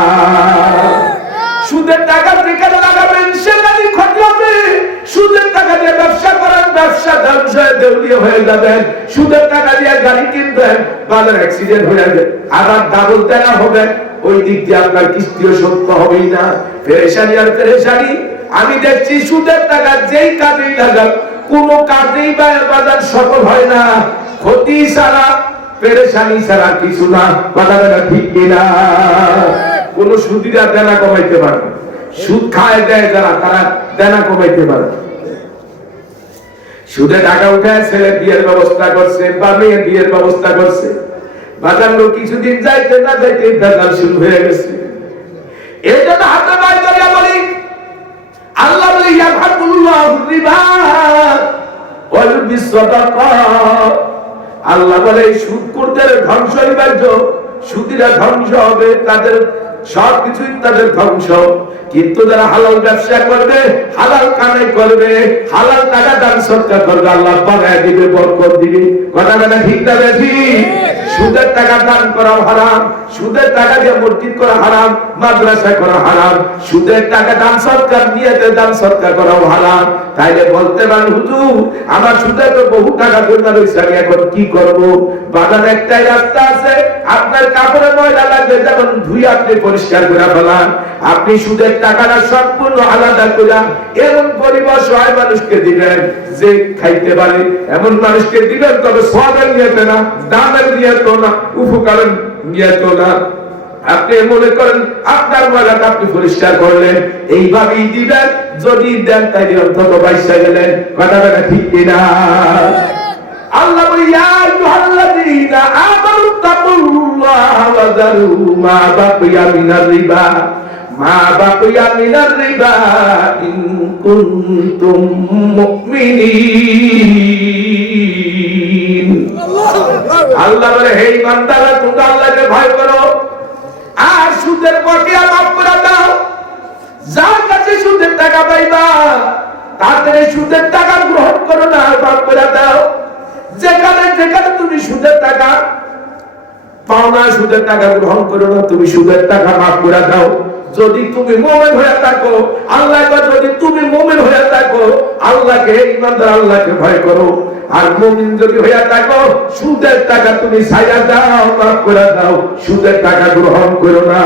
সুদের টাকা যেখানে লাগাবেন সেখানেই ক্ষতি হবে। সুদের টাকা দিয়ে ব্যবসা করেন, ব্যবসা ধ্বংস হয়ে দেউলিয়া হয়ে যাবেন। সুদের টাকা দিয়ে গাড়ি কিনবেন, বাজার অ্যাক্সিডেন্ট হয়ে যাবে, আবার ডাবল দেনা হবে। ওই দিক দিয়ে আপনার কিস্তিও সত্য হবেই না। পেরেশানি আর পেরেশানি। আমি দেখছি সুদের টাকা যেই কাজেই লাগান, কোনো কাজেই বাজার সফল হয় না। ক্ষতি ছাড়া, পেরেশানি ছাড়া কিছু না। বাজারটা ঠিক কিনা? কোন সুদীরা দেনা কমাইতে পারে? সুদ খায় দেয় যারা, তারা দেনা কমাইতে পারে। সুদে টাকা উঠায় ছেলে বিয়ের ব্যবস্থা করছে বা মেয়ের বিয়ের ব্যবস্থা করছে, বাজার লোক কিছুদিন যাইতে না যাইতে ভেজাল শুরু হয়ে গেছে। এই জন্য হাতে বাইর করিয়া বলি, আল্লাহ বলে ইয়াফাকুল্লাহু রিবা ওয়া ইউরবিস সাদাকা। আল্লাহ বলে সুদখোরদের ধ্বংস হইবার, সুদীরা ধ্বংস হবে, তাদের সবকিছুই তাদের ধ্বংস। কিন্তু যারা হালাল ব্যবসা করবে, হালাল কামাই করবে, হালাল টাকা দান সদকা করবে, আল্লাহ বাড়ায় দিবে, বরকত দিবে। কথা বলে ঠিক না বেশি? সুদের টাকা দান করা হারাম, সুদের টাকা দিয়ে মসজিদ করা হারাম, মাদ্রাসা করা হারাম, সুদের টাকা দান সদকা নিয়েতে দান সদকা করাও হারাম। তাইলে বলতে পারেন হুজুর আমার সুদে তো বহু টাকা জমা রয়েছে, আমি এখন কি করব? বাজারে একটাই রাস্তা আছে, আপনার কাপড়ে ময়লা লাগবে যেমন ধুই আপনি পরিষ্কার করে ফেলান, আপনি সুদের টাকাটা সম্পূর্ণ আলাদা করে এমন পরিবেশ হয় মানুষকে দিবেন যে খাইতে পারে, এমন মানুষকে দিবেন, তবে সবের নিয়েতে না, দামের নিয়েতো না, উপকারের নিয়েতো না। আপনি মনে করেন আপনার ময়লাটা আপনি পরিষ্কার করলেন, এইভাবেই দিবেন। যদি দেন তাইলে অন্তত বাইসা গেলেন। কথা বলা ঠিক কিনা? আল্লাহ বলে ইয়া আইয়ুহাল্লাযীনা আমানুত্তাকুল্লাহা ওয়া যারু মা বাকিয়া মিনার রিবা, মা বাকিয়া মিনার রিবা ইন কুনতুম মুমিনিন। আল্লাহ বলে হে ইমানদাররা, তোমরা আল্লাহকে ভয় করো আর সুদের বকেয়া মাফ করে দাও। যার কাছে সুদের টাকা পাইবা তাদের সুদের টাকা গ্রহণ করো না, মাফ করে দাও। যেখানে যেখানে তুমি সুদের টাকা পাও না, সুদের টাকা গ্রহণ করো না, তুমি সুদের টাকা মাফ করে দাও। যদি তুমি মুমিন হয়ে থাকো, আল্লাহ যদি তুমি মুমিন হয়ে থাকো, আল্লাহকে ইমানদার আল্লাহকে ভয় করো। আর মুমিন যদি হয়ে থাকো, সুদের টাকা তুমি ছাইড়া দাও, মাফ করে দাও, সুদের টাকা গ্রহণ করো না।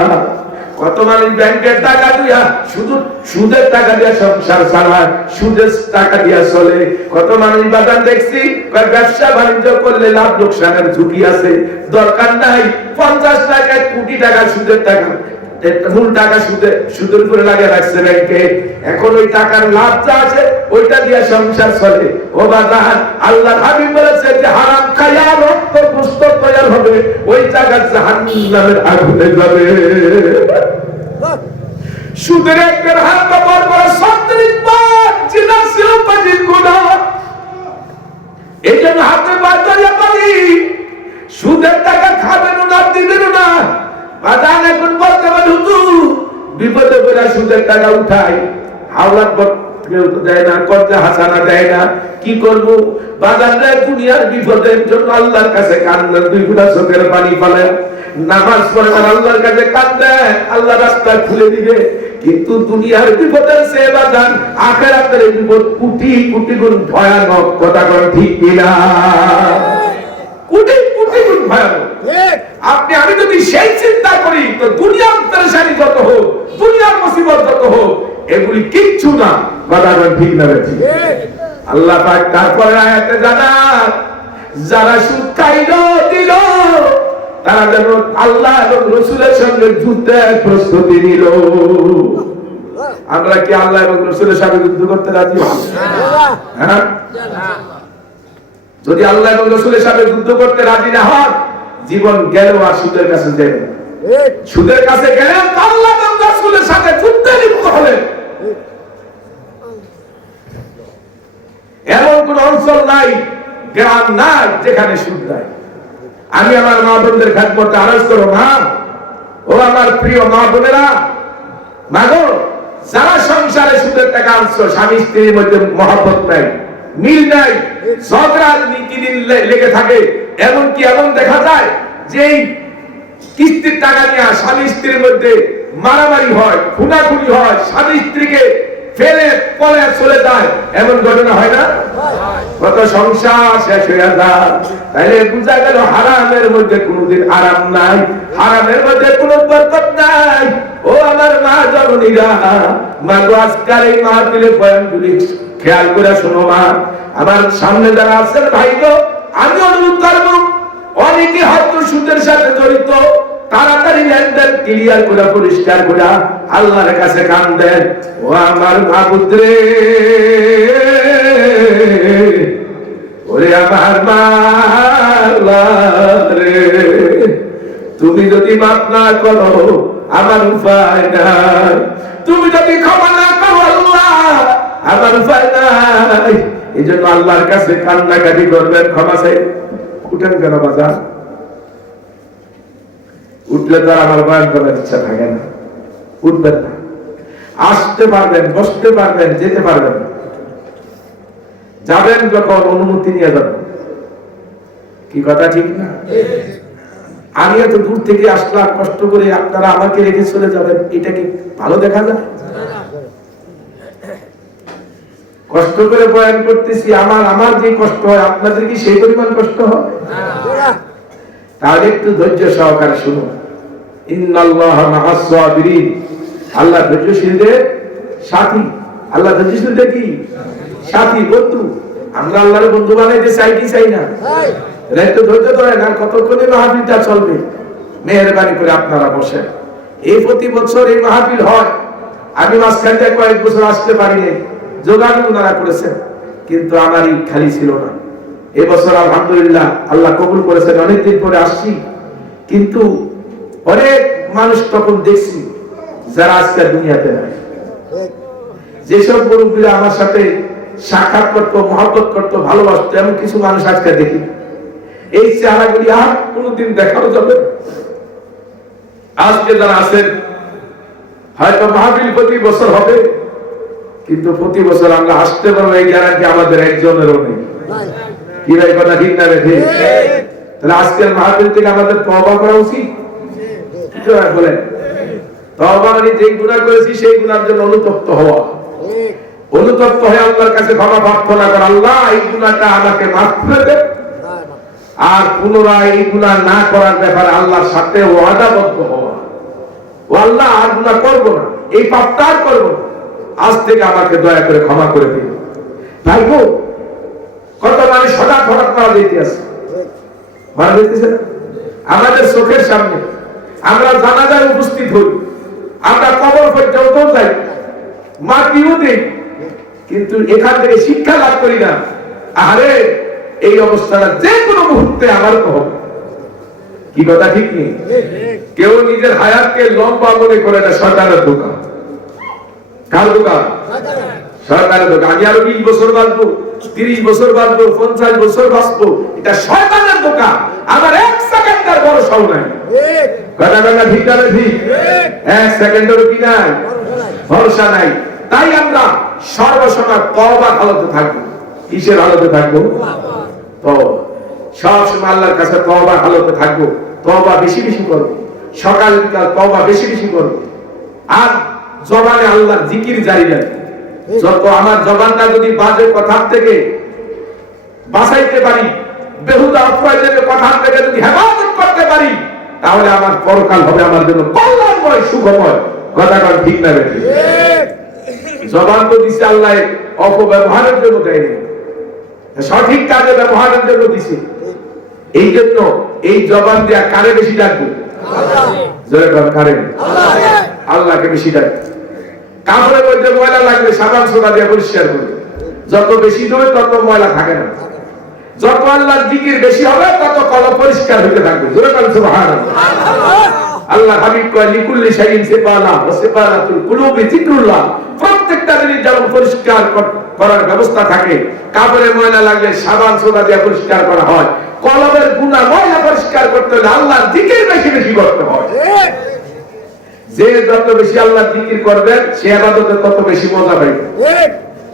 কত মানুষ ব্যাংকের টাকা দিয়া শুধু সুদের টাকা দিয়া সংসার চালায়, সুদের টাকা দিয়া চলে। কত মানুষ বাজার দেখছি ব্যবসা বাণিজ্য করলে লাভ লোকসানের ঝুঁকি আছে, দরকার নাই 50 টাকা কোটি টাকা সুদের টাকা, মূল টাকা সুদের উপরে লাগিয়ে রাখছে ব্যাংকে। এখন ওই টাকার লাভ যা আছে ওইটা দিয়ে সংসার চলে। ও বাজার আল্লাহ হাবিব বলেছে যে হারাম খায়া রক্ত গোশত তৈরি হবে, ওই টাকা জাহান্নামের আগুনে যাবে। সুদের একটা হাত ব্যবহার করে 37 বার জিনা ছিল পাজির গুনাহ। এই জন্য হাতে বাজারিয়া পারি সুদের টাকা খাবেন না, দিবেন না। বাজার এখন বলতে পারে হুজুর বিপদে পড়ে সুদের টাকা উঠাই, হাওলাত দেয় না, কর্জা হাসানা দেয় না, কি করব? বাজারে দুনিয়ার বিপদের জন্য আল্লাহর কাছে কান্নার 2 ফোঁটা চোখের পানি ফেলে, নামাজ পড়ে আল্লাহর কাছে কান্দে, আল্লাহ রাস্তা খুলে দিবে। কিন্তু দুনিয়ার বিপদের চেয়ে বাজার আখিরাতের বিপদ কোটি কোটি গুণ ভয়ানক। কথা কোন ঠিক কিনা? কোটি কোটি গুণ ভয়ানক। আপনি আমি যদি সেই চিন্তা করি তো দুনিয়ার পেরেশানি যত হোক, দুনিয়ার মুসিবত যত হোক, এগুলি কিচ্ছু না। কথা কোন ঠিক না? ঠিক। আল্লাহ পাক তারপরে আয়াতে জানান যারা সুদ খাইলো দিল তারা যেন আল্লাহ এবং রাসূলের সঙ্গে যুদ্ধের প্রস্তুতি নিল। আমরা কি আল্লাহ এবং রাসূলের সাথে যুদ্ধ করতে রাজি? হ্যাঁ, যদি আল্লাহ এবং রাসূলের সাথে যুদ্ধ করতে রাজি না হন, জীবন গেল আর সুদের কাছে যাবে। সুদের কাছে গেলে আল্লাহ এবং রাসূলের সাথে যুদ্ধে লিপ্ত হলেন। এমন কোন অঞ্চল নাই, গ্রাম নাই যেখানে সুদ নাই। আমি আমার মা বোনদের খেদমতে আরজ করো, মা ও আমার প্রিয় মা বোনেরা, মাগো যারা সংসারে সুদের টাকা আনছো, স্বামী স্ত্রীর মধ্যে মহব্বত নাই, মিল নাই, ঝগড়া নিতিদিন লেগে থাকে। এমনকি এমন দেখা যায় যে কিস্তির টাকা নিয়ে স্বামী স্ত্রীর মধ্যে মারামারি হয়, খুনাখুনি হয়, স্বামী স্ত্রীকে ফেলে পরে চলে যায়, এমন ঘটনা হয় না? কত সংসার শেষ হয়ে যায়। তাইলে বুঝা গেল হারামের মধ্যে কোনোদিন আরাম নাই, হারামের মধ্যে কোনো বরকত নাই। ও আমার মা জননীরা, মা গো আজকাল এই মাহফিলে বয়ানগুলি খেয়াল করে শোনো। মা আমার সামনে যারা আছেন ভাই গো, আমি অনুরোধ করব, অনেকে হয়তো সুদের সাথে জড়িত, তাড়াতাড়ি লেনদেন ক্লিয়ার করে পরিষ্কার করে আল্লাহর কাছে কান্দেন। ও আমার মাবুদ রে, ওরে আমার মাওলা রে, তুমি যদি মাফ না করো আমার উপায় নাই, তুমি যদি ক্ষমা না করো আল্লাহ আমার উপায় নাই। এই জন্য আল্লাহর কাছে কান্নাকাটি করবেন, ক্ষমা চাই। উঠেন কেন বাজার? উঠলে তো আমার বয়ান করার ইচ্ছা থাকে না, উঠবেন না। আসতে পারবেন, বসতে পারবেন, যেতে পারবেন, যাবেন যখন অনুমতি নিয়ে যাবেন। কি কথা ঠিক না? আমি এত দূর থেকে আসলাম কষ্ট করে, আপনারা আমাকে রেখে চলে যাবেন, এটা কি ভালো দেখা যায়? কষ্ট করে বয়ান করতেছি, আমার যে কষ্ট হয় আপনাদের কি সেই পরিমাণ কষ্ট হয়? তাহলে একটু ধৈর্য সহকারে শুনুন। ইন্নাল্লাহা মা'আস সাবিরিন, আল্লাহ ধৈর্যশীলদের সাথী। আল্লাহ ধৈর্যশীলদের কি সাথী, বন্ধু। আমরা আল্লাহর বন্ধু বানাইতে চাই কি চাই না? একটু ধৈর্য ধরেন, আর কতক্ষণে মাহফিলটা চলবে? মেহেরবানি করে আপনারা বসেন। এই প্রতি বছর এই মাহফিল হয়, আমি মাঝখানে কয়েক বছর আসতে পারিনি, যোগাযোগ ওনারা করেছেন, কিন্তু আমারই খালি ছিল না। এবছর আলহামদুলিল্লাহ আল্লাহ কবুল করেছেন, অনেকদিন পরে আসছি। কিন্তু অনেক মানুষ তখন দেখছি যারা আজকে দুনিয়াতে নাই। যেসব মুরব্বীরা আমার সাথে সাক্ষাৎ করতো, মহব্বত করতো, ভালোবাসতো, এমন কিছু মানুষ আজকে দেখি। এই চেহারাগুলি আর কোনদিন দেখাও যাবে? আজকে যারা আছেন হয়তো মাহফিল প্রতি বছর হবে, কিন্তু প্রতি বছর আমরা আসতে পারবো এই গ্যারান্টি আমাদের একজনেরও নেই। কি ভাই কথা ঠিক না? ঠিক। তাহলে আজকের মাহফিল থেকে আমাদের তওবা করা উচিত। বলেন, তওবা মানে যে গুনাহ করেছি সেই গুনার জন্য অনুতপ্ত হওয়া, অনুতপ্ত হয়ে আল্লাহর কাছে ক্ষমা প্রার্থনা করা, আল্লাহ এই গুনাহটা আমাকে মাফ করে দেন, আর পুনরায় এই গুনাহ না করার ব্যাপারে আল্লাহর সাথে ওয়াদাবদ্ধ হওয়া। ও আল্লাহ, আর গুনাহ করব না, এই পাপটা আর করব না, আজ থেকে আমাকে দয়া করে ক্ষমা করে দিন। ভাই গো, কত মানুষ হঠাৎ হঠাৎ মারা যেতে আছে, মারা যেতেছে আমাদের চোখের সামনে। আমরা জানাজায় উপস্থিত হই, আমরা কবর পর্যন্ত যাই, মাটিও দেই, কিন্তু এখান থেকে শিক্ষা লাভ করি না। আরে এই অবস্থাটা যে কোনো মুহূর্তে আমার তো হবে। কি কথা ঠিক নেই? কেউ নিজের হায়াতকে লম্বা মনে করে না, সরকারের দোকান। কার দোকান? সরকারের দোকান। আমি আরো 20 বছর বাঁচবো, 30 বছর বাঁচবো, 50 বছর বাঁচবো, এটা শয়তানের দোকান। আমার 1 সেকেন্ডের ভরসাও নাই। কথা কথা ঠিক না? ঠিক। 1 সেকেন্ডেরও কি নাই? ভরসা নাই। তাই আমরা সর্বসময় তওবার হালতে থাকবো। কিসের হালতে থাকবো? তওবা। সবসময় আল্লাহর কাছে তওবার হালতে থাকবো। তওবা বেশি বেশি করব, সকাল বিকাল তওবা বেশি বেশি করব। আর জবানে আল্লাহর জিকির জারি রাখবো। যত আমার জবানটা যদি বাজে কথা থেকে বাঁচাইতে পারি, বেহুদা অপ্রয়োজনীয় কথা থেকে যদি হেফাজত করতে পারি, তাহলে আমার পরকাল হবে আমার জন্য কল্যাণময়, সুখময়। কথা কন ঠিক না? ঠিক। জবান তো দিছে আল্লাহ অপব্যবহারের জন্য দেয়নি, সঠিক কাজে ব্যবহারের জন্য দিছে। এই জন্য এই জবান দেয়া কারে বেশি ডাকবো? আল্লাহকে বেশি ডাকবো। কাপড়ের মধ্যে ময়লা লাগলে সাবান সোডা দিয়ে পরিষ্কার করবে, যত বেশি ধরে তত ময়লা থাকে না। যত আল্লাহর জিকির বেশি হবে তত কলব পরিষ্কার হতে থাকবে। জোরে বলেন সুবহানাল্লাহ। আল্লাহ হাবিব কয় লিকুল্লি শাইইন সিফালা ওয়া সিফালাতুল কুলুবি যিকরুল্লাহ। প্রত্যেকটা জিনিস যেমন পরিষ্কার করার ব্যবস্থা থাকে, কাপড়ের ময়লা লাগলে সাবান সোডা দিয়ে পরিষ্কার করা হয়, কলবের গুনাহ ময়লা পরিষ্কার করতে হলে আল্লাহর জিকির বেশি বেশি করতে হয়। যে যত বেশি আল্লাহর জিকির করবেন, সে ইবাদতে তত বেশি মজা পাবে,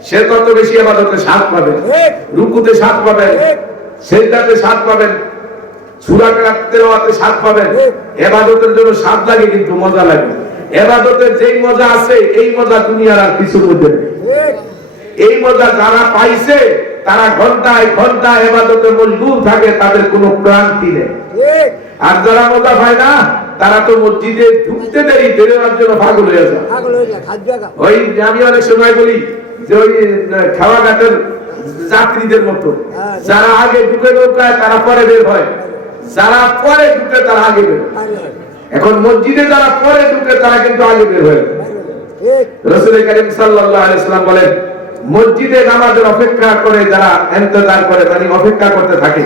সে তত বেশি ইবাদতে স্বাদ পাবে, রুকুতে স্বাদ পাবেন, সিজদাতে স্বাদ পাবেন, সূরা তেলাওয়াতে স্বাদ পাবেন। ইবাদতের জন্য স্বাদ লাগে, কিন্তু মজা লাগে। ইবাদতের যেই মজা আছে, এই মজা দুনিয়ার আর কিছুর মধ্যে নেই। এই মজা যারা পাইছে তারা ঘন্টায় ঘন্টায় ইবাদতে মশগুল থাকে, তাদের কোনো ক্লান্তি নেই। আর যারা মজা পায় না, তারা তো মসজিদে ঢুকতে দেরি, বেরোনোর জন্য পাগল হয়ে যায়। ওই আমি অনেক সময় বলি যে ওই খাওয়াঘাটের যাত্রীদের মতো, যারা আগে ঢুকে ঢোকায় তারা পরে বের হয়, যারা পরে ঢুকে তারা আগে বের হয়। এখন মসজিদে যারা পরে ঢুকে তারা কিন্তু আগে বের হয়। রাসূল কারীম সাল্লাল্লাহু আলাইহি ওয়াসাল্লাম বলেন, মসজিদে নামাজের অপেক্ষা করে যারা ইন্তজার করে, মানে অপেক্ষা করতে থাকে,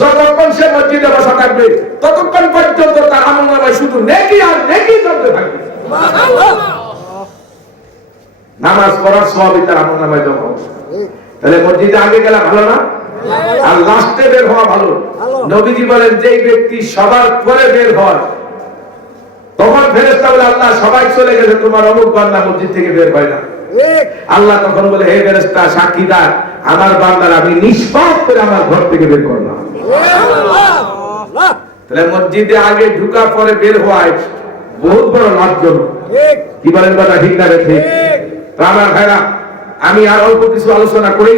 যতক্ষণ সে মসজিদে বসা থাকবে ততক্ষণ পর্যন্ত তার আমলনামায় শুধু নেকি আর নেকি চলতে থাকবে। নামাজ পড়ার সবই তার আমলনামায় জমা হবে। তাহলে মসজিদে আগে গেলে ভালো না, আর লাস্টে বের হওয়া ভালো। নবীজি বলেন যেই ব্যক্তি সবার পরে বের হয়, তখন ফেরেশতা বলে আল্লাহ সবাই চলে গেছে, তোমার অমুক বান্দা মসজিদ থেকে বের হয় না। আল্লাহ তখন বলে হে ফেরেশতা সাক্ষীদার, আমার বান্দার আমি নিষ্পাপ করে আমার ঘর থেকে বের করলাম। তাহলে মসজিদে আগে ঢুকা পরে বের হওয়ায় বহুত বড় লাভজনক। কি বলেন কথা ঠিক না? ঠিক। তো আমার ভাইরা, আমি আর অল্প কিছু আলোচনা করি,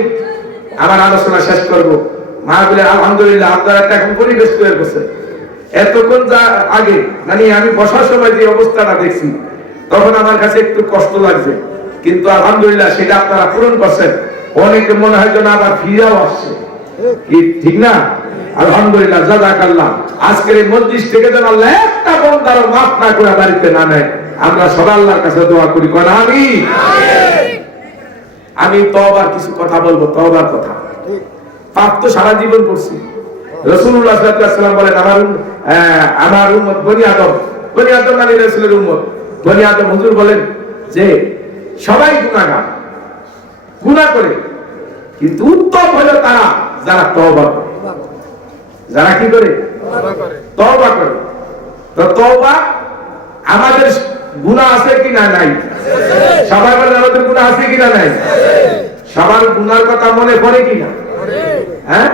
আমার আলোচনা শেষ করব। মা বলে আলহামদুলিল্লাহ আপনারা একটা এখন পরিবেশ তৈরি করছেন। এতক্ষণ যা আগে মানে আমি বসার সময় যে অবস্থাটা দেখছি তখন আমার কাছে একটু কষ্ট লাগছে, কিন্তু আলহামদুলিল্লাহ সেটা আপনারা পূরণ করছেন। অনেকে মনে হয় যেন আবার ফিরাও আসছে, কি ঠিক না? আলহামদুলিল্লাহ, জাযাকাল্লাহ। আজকের এই মজলিস থেকে যেন আল্লাহ একটা বান্দারও মাফ না করে বাড়িতে না নেয়, আমরা সবাই আল্লাহর কাছে দোয়া করি। কোন আমিন। আমি তওবার কিছু কথা বলবো, তওবার কথা। পাপ তো সারা জীবন করছি। রাসূলুল্লাহ সাল্লাল্লাহু আলাইহি ওয়াসাল্লাম বলেন আমার উম্মত বনি আদম, বনি আদম মানে রাসূলের উম্মত। বনি আদম হুজুর বলেন যে সবাই গুনাহগার, গুনাহ করে, কিন্তু উত্তম হলো তারা যারা তওবা করে। যারা কি করে? তওবা করে। তো তওবা আমাদের গুনাহ আছে কি না? নাই। সবাই বলেন আমাদের গুনাহ আছে কি না? নাই। সবার গুনার কথা মনে পড়ে কি না? হ্যাঁ,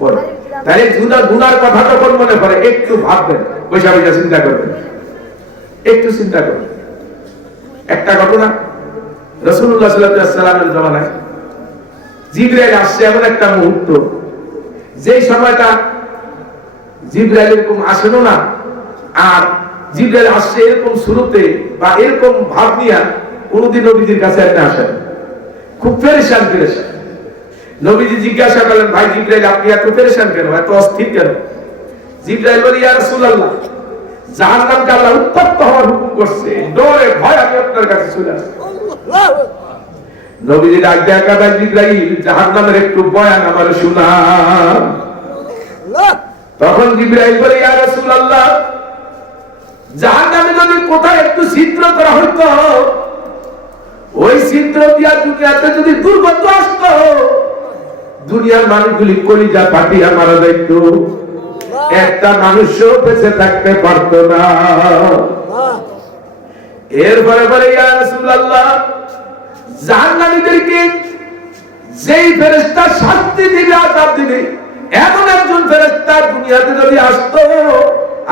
পড়ে। তাই গুনার কথা যখন মনে পড়ে একটু ভাববেন, পয়সা পয়সা চিন্তা করবেন, একটু চিন্তা করবেন। একটা ঘটনা, রাসূলুল্লাহ সাল্লাল্লাহু আলাইহি ওয়াসাল্লামের জামানায় জিবরাইল আসছে এমন একটা মুহূর্ত, যে সময়টা জিবরাইল এরকম আসেন না, আর জিবরাইল আসছে এরকম শুরুতে বা এরকম ভাব নিয়ে কোনদিন নবীজির কাছে একটা আসেন, খুব পেরেশান। নবীজি জিজ্ঞাসা করলেন, ভাই জিবরাইল আপনি এত পেরেশান কেন, এত অস্থির কেন? জিবরাইল বলে, ইয়া রাসূলুল্লাহ, জাহান্নামকে আল্লাহ উত্তপ্ত হওয়ার হুকুম করছে, ডরে ভয় আমি আপনার কাছে চলে আসছি। নবীজি ডাক দেয়া কথা, জিবরাইল জাহান্নামের একটু বয়ান আমার শোনান। তখন জিবরাইল বলে, ইয়া রাসূলুল্লাহ, জাহান্নামে যদি কোথায় একটু ছিদ্র করা হতো, ওই ছিদ্র দিয়া দুনিয়াতে যদি দুর্গন্ধ আসতো, দুনিয়ার মানুষগুলি কলিজা ফাটিয়া মারা যাইত, একটা মানুষও বেঁচে থাকতে পারতো না। এরপরে বলে, ইয়া রাসূলুল্লাহ, জাহান্নামীদেরকে যেই ফেরেশতা শাস্তি দিবে, আযাব দিবে, এমন একজন ফেরেশতা দুনিয়াতে যদি আসতো,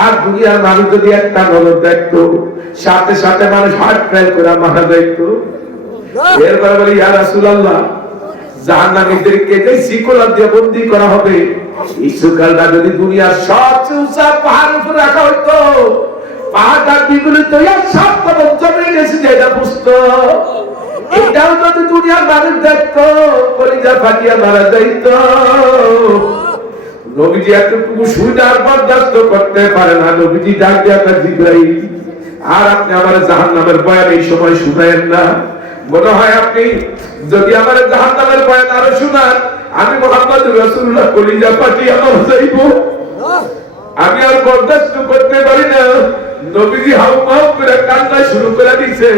আর দুনিয়ার মানুষ যদি একটা নজর দেখতো, সাথে সাথে মানুষ হার্ট ফেল করে মারা যাইত। এরপরে বলে, ইয়া রাসূলুল্লাহ, জাহান্নামীদেরকে যে শিকল দিয়ে বন্দী করা হবে, এই শিকলটা যদি দুনিয়ার সবচেয়ে উঁচা পাহাড়ের উপর রাখা হতো, পাহাড়টা বিগলিত হয়ে সাত জমে গেছে, যেটা বুঝতো, এটাও যদি দুনিয়ার মানুষ দেখতো, কলিজা ফাটিয়া মারা যাইত। নবীজি এতটুকু সুইদার বরদাস্ত করতে পারে না। নবীজি ডাক দিয়া জিবরাইল, আর আপনি আমার জাহান্নামের বয়ান এই সময় শুনায়েন না। মনে হয় আপনি যদি আমার জাহান্নামের বয়ান আরো শুনান, আমি মুহাম্মদ রাসূলুল্লাহ কলিজা ফাটিয়া মারা যাইব, আমি আর বরদাস্ত করতে পারি না। নবীজি হাউমাউ করে কান্না শুরু করে দিছে,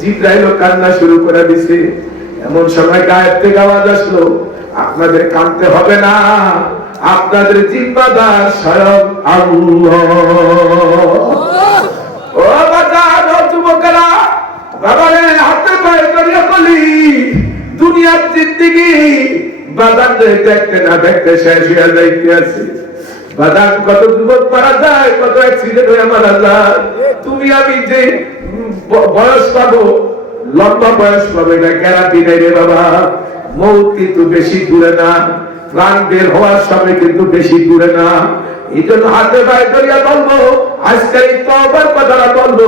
জিবরাইলও কান্না শুরু করে দিছে। এমন সময় গায়েব থেকে আওয়াজ আসলো, আপনাদের কাঁদতে হবে না, আপনাদের জিম্মাদার স্বয়ং আল্লাহ। ও বাজার, ও যুবকেরা, বাবারে হাতে পায়ে করিয়া বলি, দুনিয়ার জিন্দেগি বাজার দেখতে না দেখতে শেষ হয়ে যাইতে আছে। বাজার কত যুবক মারা যায়, কত অ্যাক্সিডেন্ট হয়ে মারা যায়। তুমি আমি যে বয়স পাবো, লম্বা বয়স পাবো, এটা গ্যারান্টি নেই রে বাবা। মৌত কিন্তু বেশি দূরে না, প্রাণ বের হওয়ার সময় কিন্তু বেশি দূরে না। এই জন্য হাতে পায়ে করিয়া বলবো, আজকে এই তওবার কথাটা বলবো,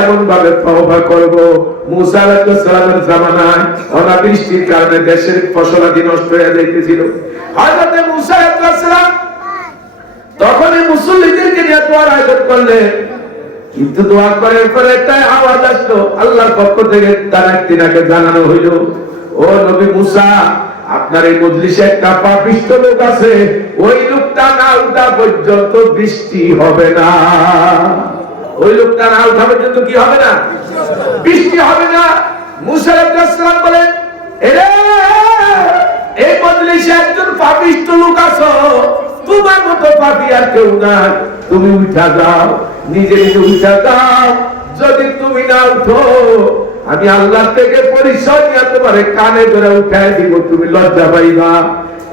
এমন ভাবে তওবা করবো। মুসা আলাইহিস সালামের জামানায় অনাবৃষ্টির কারণে দেশের ফসলাদি নষ্ট হয়ে যাইতেছিল। হযরত মুসা আলাইহিস সালাম তখন এই মুসল্লিদেরকে নিয়ে দোয়ার আয়োজন করলেন, কিন্তু দোয়া করার পরে একটা আওয়াজ আসলো আল্লাহর পক্ষ থেকে, তার একদিনাকে জানানো হইল, ও ও নবী মুসা, আপনার এই মজলিসে একটা পাপিষ্ঠ লোক আছে, ওই লোকটা না উঠা পর্যন্ত বৃষ্টি হবে না। ওই লোকটা না উঠা পর্যন্ত কি হবে না? বৃষ্টি হবে না। মুসা আলাইহিস সালাম বলেন, এরে এই মজলিসে একজন পাপিষ্ঠ লোক আছে, তোমার মতো পাপী আর কেউ না, তুমি উঠা যাও, নিজে নিজে উঠা যাও। যদি তুমি না উঠো, আমি আল্লাহ থেকে পরিচয় নিয়ে তোমার কানে ধরে উঠাই দিব, তুমি লজ্জা পাইবা।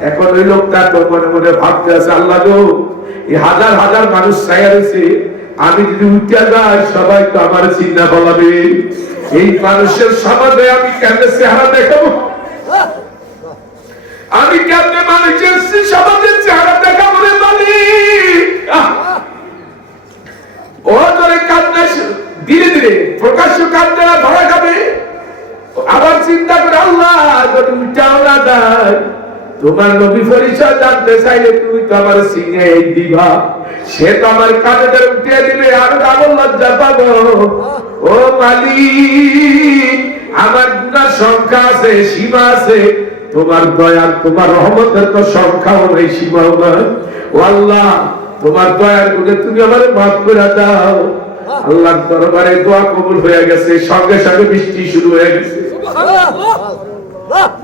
এখন ওই লোকটা তো মনে মনে ভাবতে আছে, আল্লাহ গো, এই হাজার হাজার মানুষ চাইয়া রয়েছে, আমি যদি উঠে যাই সবাই তো আমার চিন্তা বলাবে, এই মানুষের সমাজে আমি কেমনে চেহারা দেখাবো, আমি কেমনে মানুষের সমাজের চেহারা দেখাবো রে মালিক। ও ধরে কান্না, ধীরে ধীরে প্রকাশ্য কান্না ধরা যাবে। আবার চিন্তা করে, আল্লাহ যদি উঠাও না দেয়, তোমার নবী পরিচয় জানতে চাইলে তুমি তো আমার সিনে দিবা, সে তো আমার কানে ধরে উঠিয়ে দিবে, আর আমার লজ্জা পাবো। ও মালিক, আমার গুনার সংখ্যা আছে, সীমা আছে, তোমার দয়া তোমার রহমতের তো সংখ্যাও নাই, সীমাও নাই। ও আল্লাহ, তোমার দয়ার গুণে তুমি আমারে মাফ করে দাও। আল্লাহর দরবারে দোয়া কবুল হয়ে গেছে, সঙ্গে সঙ্গে বৃষ্টি শুরু হয়ে গেছে।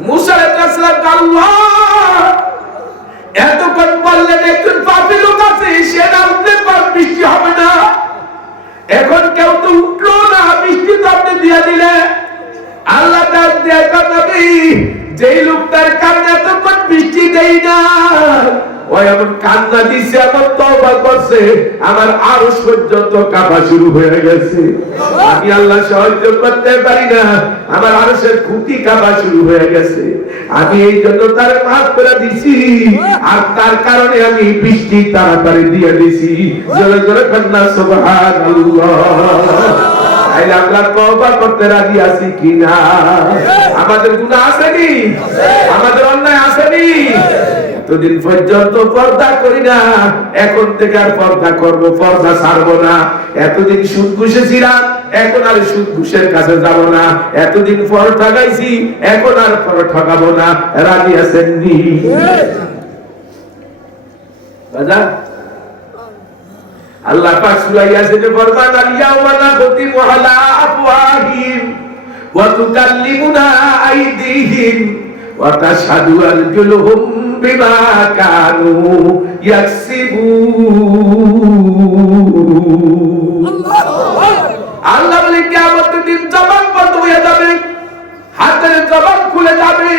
মুসা আলাইহিস সালাম, আল্লাহ এতক্ষণ বললেন একজন পাপী লোক আছে, সে না উঠলে বৃষ্টি হবে না, এখন কেউ তো উঠলো না, বৃষ্টি তো আপনি দিয়ে দিলেন। আল্লাহ তার দেখা নবী, যেই লোকটার কারণে এতক্ষণ বৃষ্টি দেই না, ওই এমন কান্না দিছে, এমন তওবা করছে, আমার আরশ পর্যন্ত কাঁপা শুরু হয়ে গেছে। আমি আল্লাহ সহ্য করতে পারি না, আমার আরশের খুঁটি কাঁপা শুরু হয়ে গেছে। আমি এই জন্য তার মাফ করে দিছি, আর তার কারণে আমি বৃষ্টি তাড়াতাড়ি দিয়ে দিছি। জোরে জোরে কান্না সুবহানাল্লাহ। তাইলে আমরা তওবা করতে রাজি আছি কিনা? আমাদের গুনাহ আছে নি? আমাদের অন্যায় আছে নি? এতদিন পর্যন্ত পর্দা করি না, এখন থেকে আর পর্দা করব, পর্দা ছাড়বো না। এতদিন সুদ ঘুষে ছিলাম, এখন আর সুদ ঘুষের কাছে যাব না। এতদিন পর ঠকাইছি, এখন আর পর ঠকাবো না। রাজি আছেন নি? বাজা আল্লাহ পাক সূরা ইয়াসিনে ফরমান, আল-ইয়াওমা নাখতিমু আলা আফওয়াহিহিম ওয়া তুকাল্লিমুনা আইদিহিম ওয়া তাশহাদু আরজুলুহুম বিমা কানু ইয়াকসিবুন। আল্লাহ বলে কিয়ামতের দিন জবান বন্ধ হয়ে যাবে, হাতের জবান খুলে যাবে।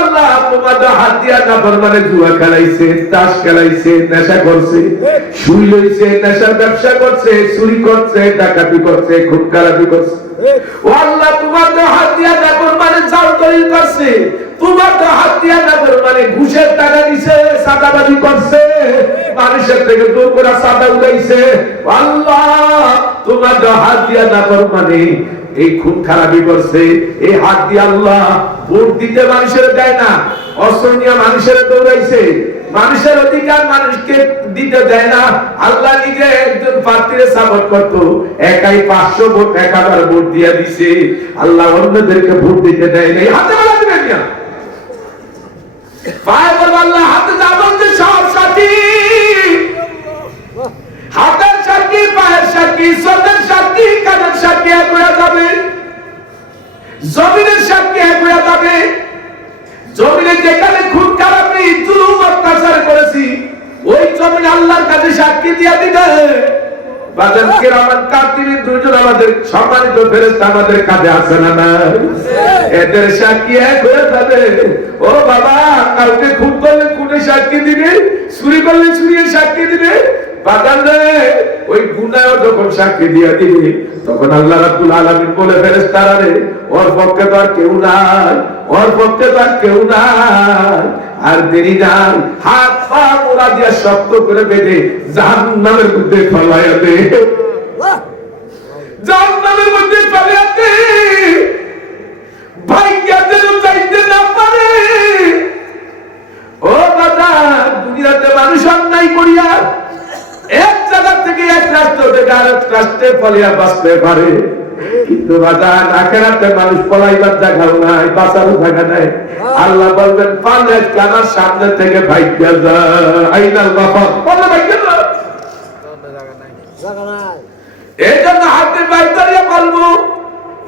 আল্লাহ তোমাদের হাত দিয়া নাফরমানে জুয়া খেলাইছে, তাস খেলাইছে, নেশা করছে, সুই লইছে, নেশার ব্যবসা করছে, চুরি করছে, ডাকাতি করছে, খুন খারাপি করছে। ও আল্লাহ, তোমাদের হাত দিয়া নাফরমানে জাল দলিল করছে, তোমাদের হাত দিয়া নাফরমানে ঘুষের টাকা দিছে, সাদাবাজি করছে, মানুষের থেকে দূর করে সাদা উড়াইছে। আল্লাহ, তোমাদের হাত দিয়া নাফরমানে এই খুন খারাপি করছে। এই হাত দিয়ে আল্লাহ ভোট দিতে মানুষের দেয় না, অস্ত্র নিয়ে মানুষের দৌড়াইছে, মানুষের অধিকার মানুষকে দিতে দেয় না। আল্লাহ নিজে একজন প্রার্থীর সাপোর্ট করতো, একাই 500 ভোট 1000 ভোট দিয়ে দিছে। আল্লাহ অন্যদেরকে ভোট দিতে দেয় নাই। হাতে বলা দিবেন না, পায়ে বলবো আল্লাহ হাতে যাবেন যে সব সাথী, হাতের সাথী, পায়ের সাথী, চোখের সাথী, কানের সাথী এক হয়ে যাবে, জমিনের সাথী এক হয়ে যাবে। জমিনে যেখানে খুন খারাপি, জুলুম, অত্যাচার করেছি, ওই জমিন আল্লাহর কাছে সাক্ষী দিয়ে দিবে। বাজার কিরামান কাতিবিন, দুজন আমাদের সম্মানিত ফেরেশতা আমাদের কাছে আছে না না? এদের সাক্ষী এক হয়ে যাবে। ও বাবা, কাউকে খুন করলে খুনে সাক্ষী দিবে, চুরি করলে চুরিয়ে সাক্ষী দিবে। বাজার ওই গুনাহ যখন সাক্ষী দিয়ে দিবে, তখন আল্লাহ রাব্বুল আলামিন বলে, ফেরেশতারা রে, ওর পক্ষে তো আর কেউ নাই, ওর পক্ষে তো আর কেউ নাই। আর দেরি নাই, হাত পা মোড়া দিয়া শক্ত করে বেঁধে জাহান্নামের মধ্যে ফেলাইয়া দে, জাহান্নামের মধ্যে ফেলাইয়া দে, ভাইয়া যেন যাইতে না পারে। ও বাবা, দুনিয়াতে মানুষ অন্যায় করিয়া এক জায়গা থেকে এক রাষ্ট্র থেকে আরেক রাষ্ট্রে ফলিয়া বাঁচতে পারে, কিন্তু বাজার আখেরাতে মানুষ পলাইবার জায়গাও নাই, বাঁচারও জায়গা নাই। আল্লাহ বলবেন পালের কানার সামনে থেকে ভাইয়া যায়, আইনাল বাবা বলে ভাইয়া যায়, এই জন্য হাতে বাইর করিয়া বলবো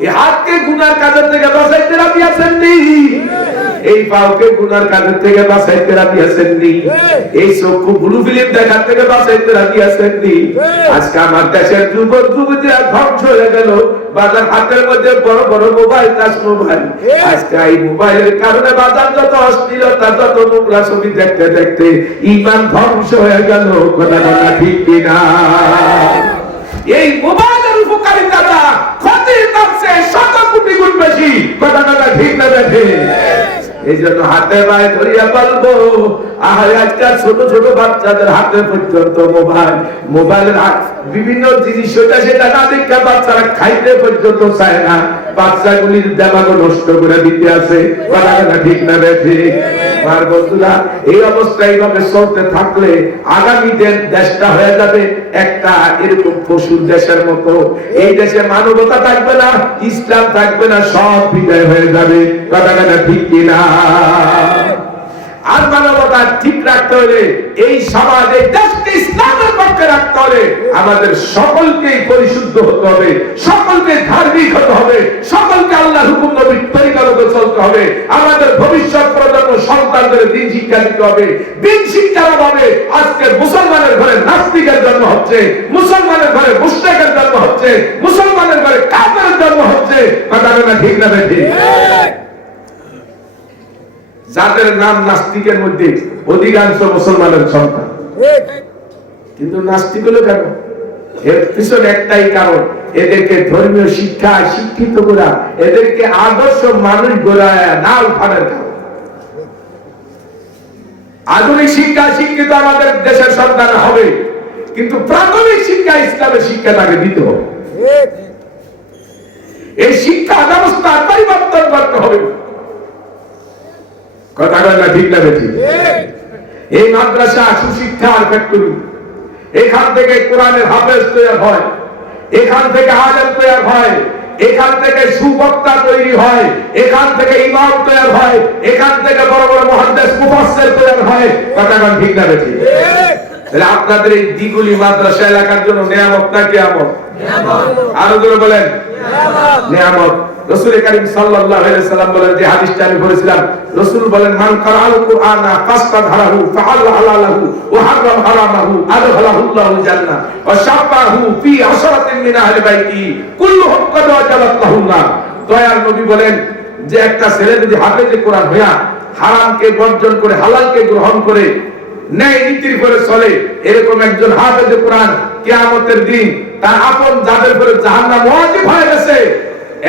এই হাতকে গুনার কাজের থেকে বাঁচাইতে রাজি আছেন নি? এই পাওকে গুনার কাজের থেকে বাঁচাইতে রাজি আছেন নি? এই চক্ষু ব্লু ফিল্ম দেখার থেকে বাঁচাইতে রাজি আছেন নি? আজকে আমার দেশের যুবক যুবতীরা ধ্বংস হয়ে গেল বাজার হাতের মধ্যে বড় বড় মোবাইল, টাচ মোবাইল। আজকে এই মোবাইলের কারণে বাজার যত অশ্লীলতা, যত নোংরা ছবি দেখতে দেখতে ঈমান ধ্বংস হয়ে গেল। কথা কথা ঠিক কিনা? এই মোবাইলের উপকারিতাটা ক্ষতির কাছে 100 কোটি গুণ বেশি। কথা কথা ঠিক না বেঠে? এই জন্য হাতে পায়ে ধরিয়া বলবো আজকাল ছোট ছোট বাচ্চাদের হাতে পর্যন্ত মোবাইল, মোবাইলের বিভিন্ন জিনিস সেটা না দেখে বাচ্চারা খাইতে পর্যন্ত চায় না। বাচ্চাগুলির দেমাগও নষ্ট করে দিতে আছে। কথা কথা ঠিক না বেঠে? আর বন্ধুরা, এই অবস্থা এইভাবে চলতে থাকলে আগামী দেশটা হয়ে যাবে একটা এরকম পশুর দেশের মতো। এই দেশে মানবতা থাকবে না, ইসলাম থাকবে না, সব বিদায় হয়ে যাবে। কথাটা ঠিক কিনা? আর মানবতা ঠিক রাখতে হলে এই সমাজ, এই দেশকে ইসলামের পক্ষে রাখতে হলে আমাদের সকলকে পরিশুদ্ধ হতে হবে, সকলকে ধার্মিক হতে হবে, সকলকে আল্লাহর হুকুম নবীর তরিকা মতো চলতে হবে। আমাদের ভবিষ্যৎ প্রজন্ম সন্তানদের দ্বীন শিক্ষা দিতে হবে। দ্বীন শিক্ষার অভাবে আজকে মুসলমানের ঘরে নাস্তিকের জন্ম হচ্ছে, মুসলমানের ঘরে মুশরিকের জন্ম হচ্ছে, মুসলমানের ঘরে কাফেরের জন্ম হচ্ছে। কথাটা ঠিক না ঠিক? যাদের নাম নাস্তিকের মধ্যে অধিকাংশ মুসলমানের সন্তান। কিন্তু নাস্তিক হলো কেন? এর পিছনে একটাই কারণ, এদেরকে ধর্মীয় শিক্ষা শিক্ষিত করা, এদেরকে আদর্শ মানুষ গড়ায় না উঠানোর কারণ। আধুনিক শিক্ষা শিক্ষিত আমাদের দেশের সন্তান হবে, কিন্তু প্রাথমিক শিক্ষা ইসলামের শিক্ষা তাকে দিতে হবে। এই শিক্ষা ব্যবস্থা পরিবর্তন করতে হবে। কথা বলা ঠিক না ঠিক? এই মাদ্রাসা সুশিক্ষার ফ্যাক্টরি। এখান থেকে কোরআনের হাফেজ তৈরি হয়, এখান থেকে আলেম তৈরি হয়, এখান থেকে সুবক্তা তৈরি হয়, এখান থেকে ইমাম তৈরি হয়, এখান থেকে বড় বড় মুহাদ্দিস মুফাসসির তৈরি হয়। কথা ঠিক না ঠিক? তাহলে আপনাদের এই দিগুলি মাদ্রাসা এলাকার জন্য নিয়ামত না কিয়ামত? নিয়ামত। আরো জোরে বলেন নিয়ামত। রাসূল করিম সাল্লাল্লাহু আলাইহি সাল্লাম বলেন, যে হাদিসটা আমি বলেছিলাম, রাসূল বলেন মান কারাআল কুরআনা ফাসতাদহারাহু ফাহাল্লা হালালাহু ওয়া হারাম হারামাহু আদখালাহুল্লাহুল জান্নাহ ওয়া শাফাহু ফি আশরাতিন মিন আহলি বাইতি কুল্লুহুম ক্বাদ ওয়াজাবাত লাহুল্লাহ। দয়ার নবী বলেন যে একটা ছেলে যদি হাফেজে কোরআন হইয়া হারামকে বর্জন করে হালালকে গ্রহণ করে ন্যায় নীতির করে চলে, এরকম একজন হাফেজে কোরআন কিয়ামতের দিন তার আপন যাদের উপরে জাহান্নাম ওয়াজিব হয়ে গেছে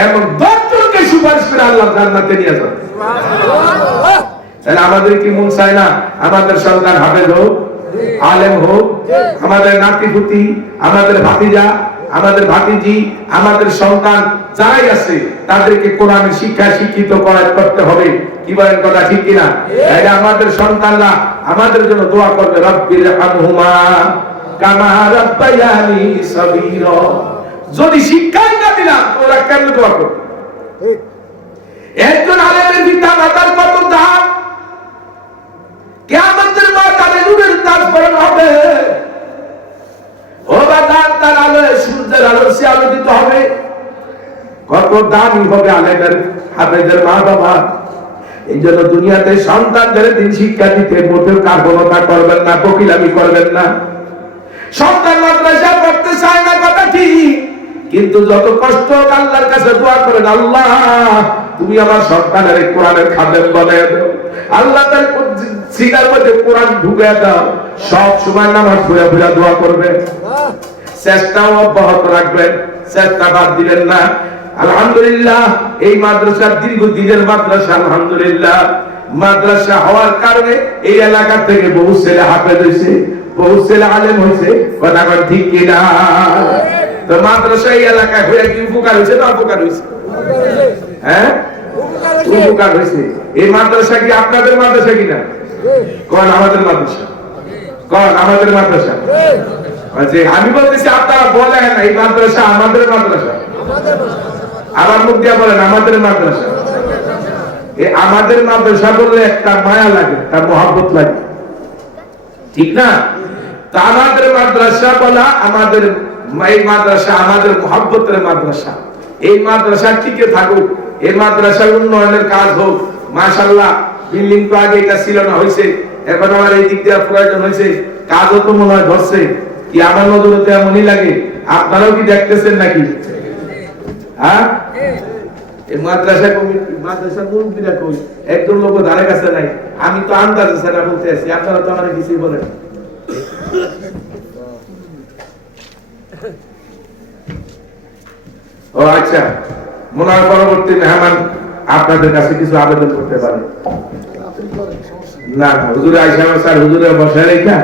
এমন 10 জনকে সুপারিশ করে আল্লাহ জান্নাতে নিয়ে যাবে। সুবহানাল্লাহ। তাহলে আমাদের কি মন চায় না আমাদের সন্তান হাফেজ হোক, আলেম হোক? আমাদের নাতিপুতি, আমাদের ভাতিজা, আমাদের ভাতিজি, আমাদের সন্তান যারাই আছে তাদেরকে কোরআনের শিক্ষা শিক্ষিত করতে হবে। কি বলেন? কথা ঠিক কিনা? তাই আমাদের সন্তানরা আমাদের জন্য দোয়া করবে, রব্বির হামহুমা কামা রাব্বায়ানি সগীরা। যদি শিক্ষাই না দিলাম ওরা কেন দোয়া করবে? একজন আলেমের পিতা মাতার কত দাম, কিয়ামতের ময়দানে নূরের তাজ পড়ানো হবে। ও বাদান, তার আলোয় সূর্যের আলো সে আলোকিত হবে। কত দামি হবে আলেমের হাফেজের মা বাবা। এই জন্য দুনিয়াতে সন্তানদের দিন শিক্ষা দিতে মোটেও কার্পণতা করবেন না, কোকিলামি করবেন না। সন্তান মাদ্রাসা পড়তে চায় না, কথা ঠিক, কিন্তু যত কষ্ট আল্লাহর কাছে দোয়া করেন, আল্লাহ তুমি আমার সন্তানের কোরআনের খাদেম বানায় দাও, আল্লাহ তার সিগার মধ্যে কোরআন ঢুকিয়ে দাও। সব সময় নামাজ পড়ে পড়ে দোয়া করবেন, চেষ্টাও অব্যাহত রাখবেন, চেষ্টা বাদ দিবেন না। আলহামদুলিল্লাহ এই মাদ্রাসা দীর্ঘদিনের মাদ্রাসা। আলহামদুলিল্লাহ মাদ্রাসা হওয়ার কারণে এই এলাকা থেকে বহু ছেলে হাফেজ হয়েছে, বহু ছেলে আলেম হয়েছে। কথা ঠিক কিনা? তো মাদ্রাসা এই এলাকায় হয়ে কি উপকার হয়েছে না অপকার হয়েছে? হ্যাঁ, উপকার হয়েছে। এই মাদ্রাসা কি আপনাদের মাদ্রাসা কিনা? কোন আমাদের মাদ্রাসা? কোন আমাদের মাদ্রাসা? আমি বলতেছি আপনারা বলেন এই মাদ্রাসা আমাদের মাদ্রাসা। আবার মুখ দিয়া বলেন আমাদের মাদ্রাসা। এই আমাদের মাদ্রাসা বললে একটা মায়া লাগে, তার মহব্বত লাগে, ঠিক না? তা আমাদের মাদ্রাসা বলা, আমাদের এই মাদ্রাসা আমাদের মহব্বতের মাদ্রাসা। এই মাদ্রাসা টিকে থাকুক, এই মাদ্রাসার উন্নয়নের কাজ হোক। মাশাআল্লাহ, বিল্ডিং তো আগে এটা ছিল না, হয়েছে। এখন আমার এই দিক দিয়ে প্রয়োজন হয়েছে, কাজও তো মনে হয় ধরছে। কি আমার নজরে তো এমনই লাগে, আপনারাও কি দেখতেছেন নাকি? হ্যাঁ, এই মাদ্রাসা কমিটি, মাদ্রাসা মুরব্বীরা কই? একজন লোক ধারে কাছে নাই। আমি তো আন্দাজে সেটা বলতে আছি, আপনারা তো আমার কিছুই বলেন। ও আচ্ছা, মনে হয় পরবর্তী মেহমান আপনাদের কাছে কিছু আবেদন করতে পারে। না হুজুরে আইসা স্যার হুজুরে বসে রেখা